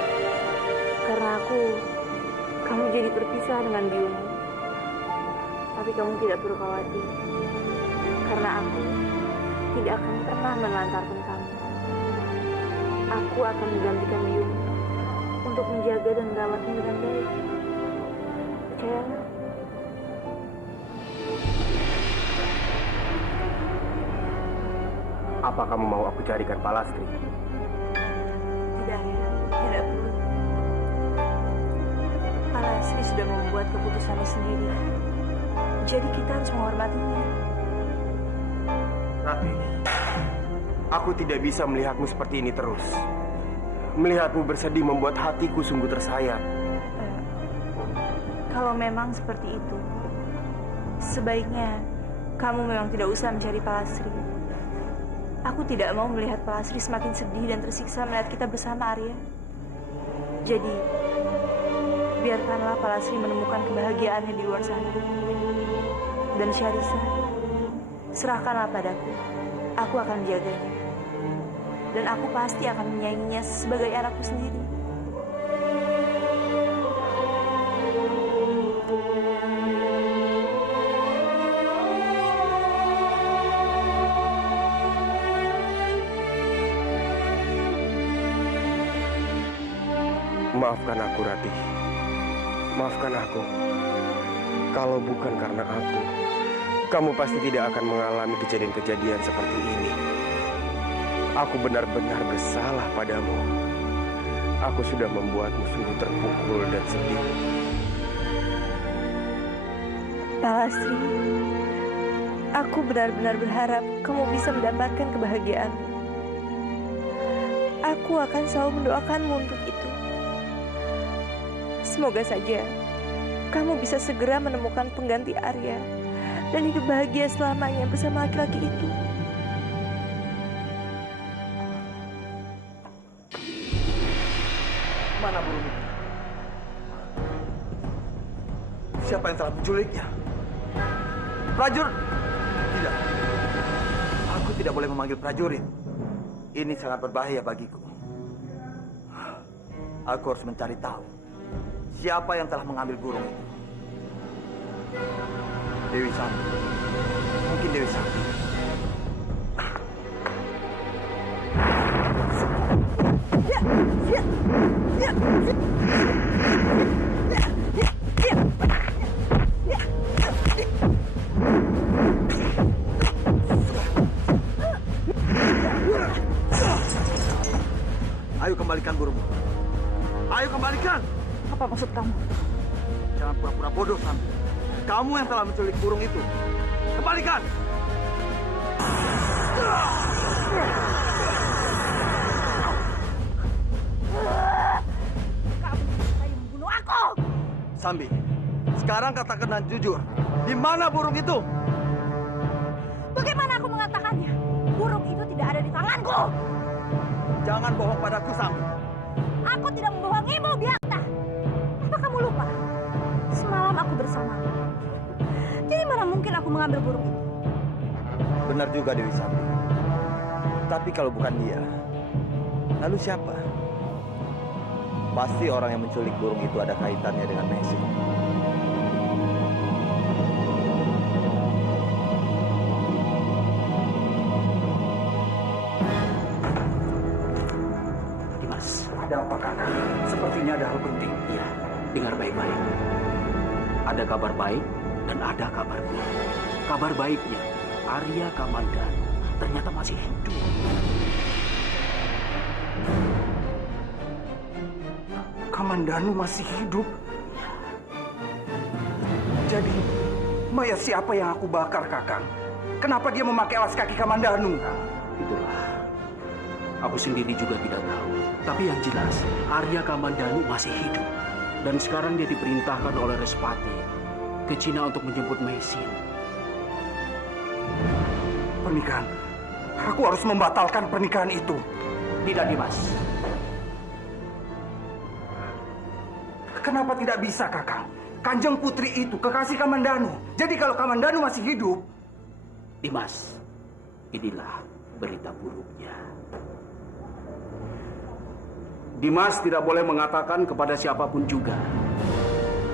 Karena kamu jadi terpisah dengan Biung. Tapi kamu tidak perlu khawatir. Karena aku tidak akan pernah menelantarkan kamu. Aku akan menggantikan Biung untuk menjaga dan merawatmu dengan baik. Percayalah. Apa kamu mau aku carikan Palastri? Tidak, ya. Tidak perlu. Palastri sudah membuat keputusannya sendiri. Jadi kita harus menghormatinya. Rati, aku tidak bisa melihatmu seperti ini terus. Melihatmu bersedih membuat hatiku sungguh tersayat. Kalau memang seperti itu, sebaiknya kamu memang tidak usah mencari Palastri. Aku tidak mau melihat Palastri semakin sedih dan tersiksa melihat kita bersama, Arya. Jadi, biarkanlah Palastri menemukan kebahagiaannya di luar sana. Dan Syarisa, serahkanlah padaku. Aku akan menjaganya. Dan aku pasti akan menyayanginya sebagai anakku sendiri. Maafkan aku, Rati. Maafkan aku. Kalau bukan karena aku, kamu pasti tidak akan mengalami kejadian-kejadian seperti ini. Aku benar-benar bersalah padamu. Aku sudah membuatmu sungguh terpukul dan sedih. Palastri, aku benar-benar berharap kamu bisa mendapatkan kebahagiaan. Aku akan selalu mendoakanmu untuk itu. Semoga saja kamu bisa segera menemukan pengganti Arya dan hidup bahagia selamanya bersama laki-laki itu. Mana burung itu? Siapa yang telah menculiknya? Prajurit! Tidak. Aku tidak boleh memanggil prajurit. Ini sangat berbahaya bagiku. Aku harus mencari tahu siapa yang telah mengambil burung itu. Dewi Sambi. Mungkin Dewi Sambi. Ayo kembalikan burung. Ayo kembalikan. Apa maksud kamu? Jangan pura-pura bodoh, Sambi. Kamu yang telah menculik burung itu. Kembalikan. Kamu membunuh aku. Sambi, sekarang katakan dan jujur. Di mana burung itu? Bagaimana aku mengatakannya? Burung itu tidak ada di tanganku. Jangan bohong padaku, Sambi. Aku tidak membohongimu, Biakta. Apa kamu lupa? Semalam aku bersamamu. Jadi mana mungkin aku mengambil burung itu? Benar juga, Dewi Sambi. Tapi kalau bukan dia, lalu siapa? Pasti orang yang menculik burung itu ada kaitannya dengan Messi. Dimas, Ada apa, Kakak? sepertinya ada hal penting. Iya, dengar baik-baik. Ada kabar baik dan ada kabar buruk. Kabar baiknya, Arya Kamandanu ternyata masih hidup. Kamandanu masih hidup? Jadi, mayat siapa yang aku bakar, Kakang? Kenapa dia memakai alas kaki Kamandanu? Itulah. Aku sendiri juga tidak tahu. Tapi yang jelas, Arya Kamandanu masih hidup. Dan sekarang dia diperintahkan oleh Respati ke Cina untuk menjemput Meisin. Pernikahan? Aku harus membatalkan pernikahan itu. Tidak, Dimas. Kenapa tidak bisa, Kakang? Kanjeng Putri itu kekasih Kamandanu. Jadi kalau Kamandanu masih hidup... Dimas, inilah berita buruknya. Dimas tidak boleh mengatakan kepada siapapun juga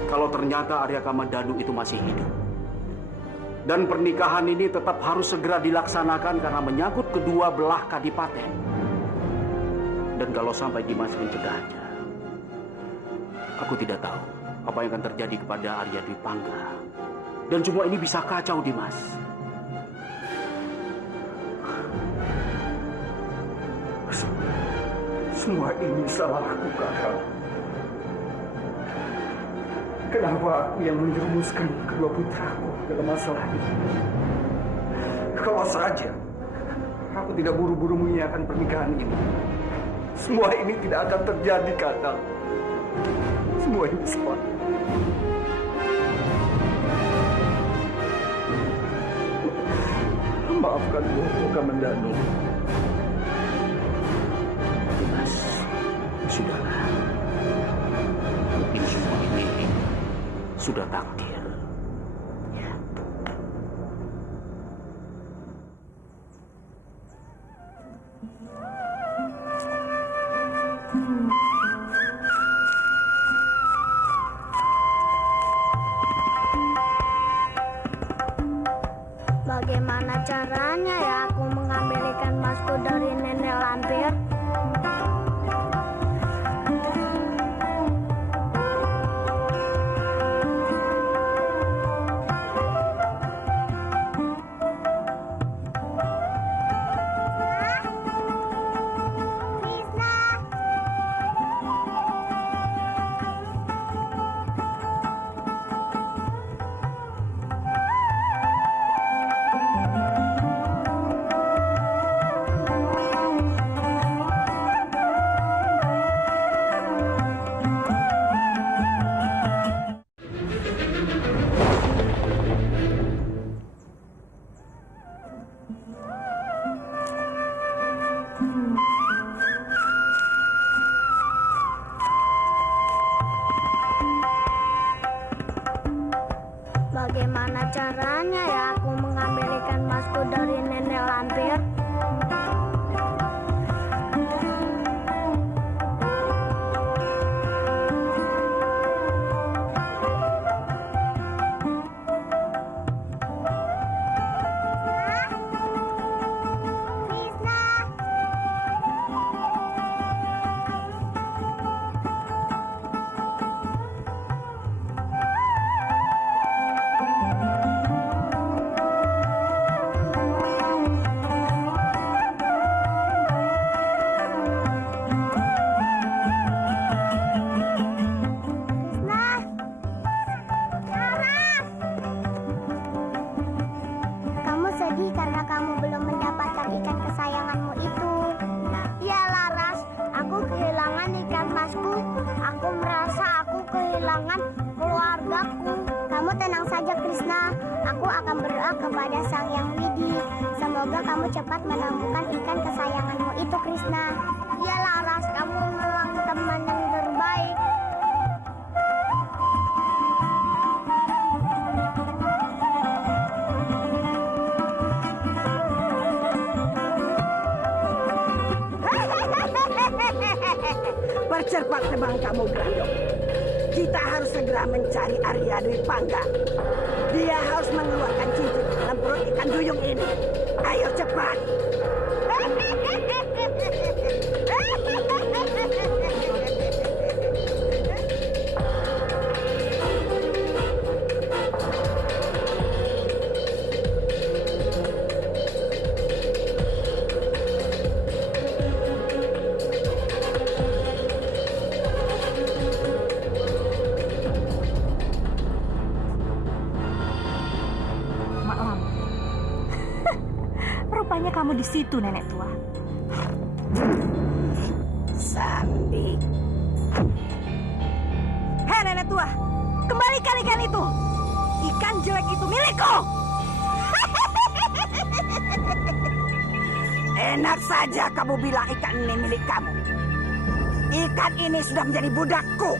kalau ternyata Arya Kamandanu itu masih hidup. Dan pernikahan ini tetap harus segera dilaksanakan karena menyangkut kedua belah kadipaten. Dan kalau sampai Dimas mencegahnya, aku tidak tahu apa yang akan terjadi kepada Arya Dwi Pangga. Dan semua ini bisa kacau, Dimas. Semua ini salah aku, Kakak. Kenapa aku yang menjerumuskan kedua putraku dalam masalah ini? Kalau saja aku tidak buru-buru mengiyakan pernikahan ini, semua ini tidak akan terjadi, Kakak. Semua ini salah. Maafkan Bopo Kamandanu. Dimas, sudahlah. Mungkin semua ini sudah takdir. Ya. Bagaimana caranya ya aku mengambil ikan masku dari nenek lampir? Bagaimana caranya ya aku mengambil ikan masku dari nenek lampir? Kamu sedih karena kamu belum mendapatkan ikan kesayanganmu itu. Ya Laras, aku kehilangan ikan masku. Aku merasa aku kehilangan keluargaku. Kamu tenang saja Krishna. Aku akan berdoa kepada Sang Yang Widi. Semoga kamu cepat menemukan ikan kesayanganmu itu Krishna. Ya Laras, kamu memang teman yang terbaik. Percepat terbang kamu, Grandong. Kita harus segera mencari Arya Dwi Pangga. Dia harus mengeluarkan cincin dalam perut ikan duyung ini. Ayo cepat. Rupanya kamu di situ, nenek tua. Sandi. Hei, nenek tua, kembalikan ikan itu. Ikan jelek itu milikku. Enak saja kamu bilang ikan ini milik kamu. Ikan ini sudah menjadi budakku.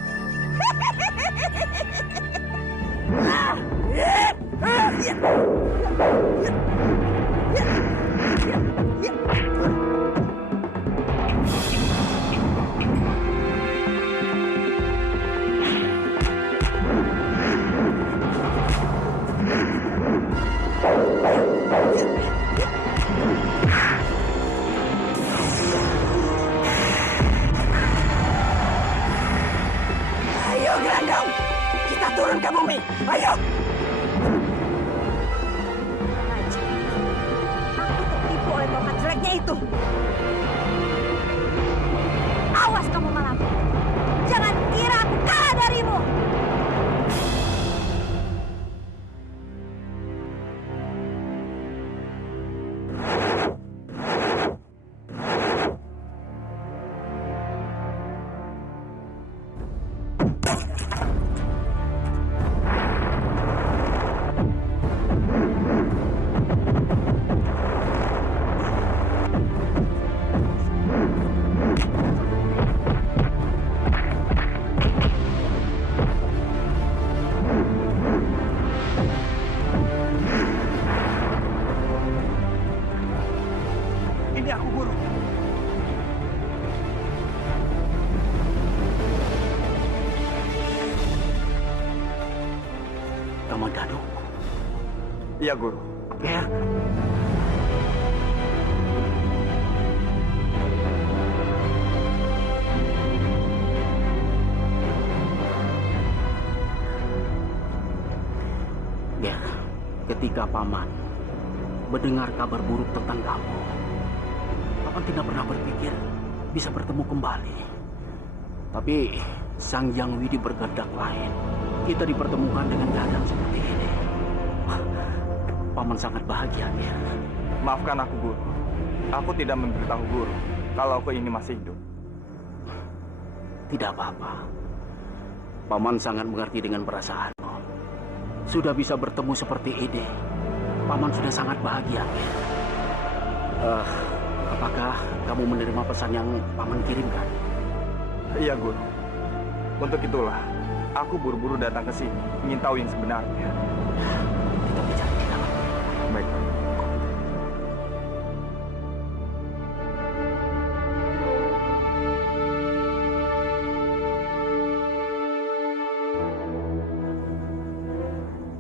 bumi. Ayo. Aku tertipu oleh tongkat jeleknya itu. Awas kamu malam. Jangan kira aku kalah darimu. Ini aku, Guru. Kamandano. Iya, Guru. Ya. Ya, ketika Paman mendengar kabar buruk tentang kamu, Paman tidak pernah berpikir bisa bertemu kembali. Tapi Sang Yang Widi berkehendak lain. Kita dipertemukan dengan keadaan seperti ini. Paman sangat bahagia, Ger. Maafkan aku, Guru. Aku tidak memberitahu Guru kalau aku ini masih hidup. Tidak apa-apa. Paman sangat mengerti dengan perasaanmu. Sudah bisa bertemu seperti ini, Paman sudah sangat bahagia, Ger. Apakah kamu menerima pesan yang Paman kirimkan? Iya, Guru. Untuk itulah aku buru-buru datang ke sini ingin tahu yang sebenarnya. Kita bicara di dalam. Baik.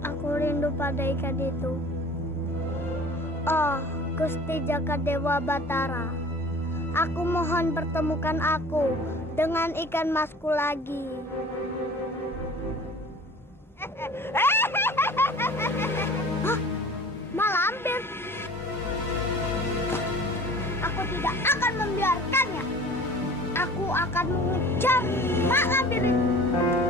Aku rindu pada ikan itu. Oh, Gusti Jagadewa Batara. Aku mohon pertemukan aku dengan ikan masku lagi. Hah? Malampir. Aku tidak akan membiarkannya. Aku akan mengejar Malampir itu.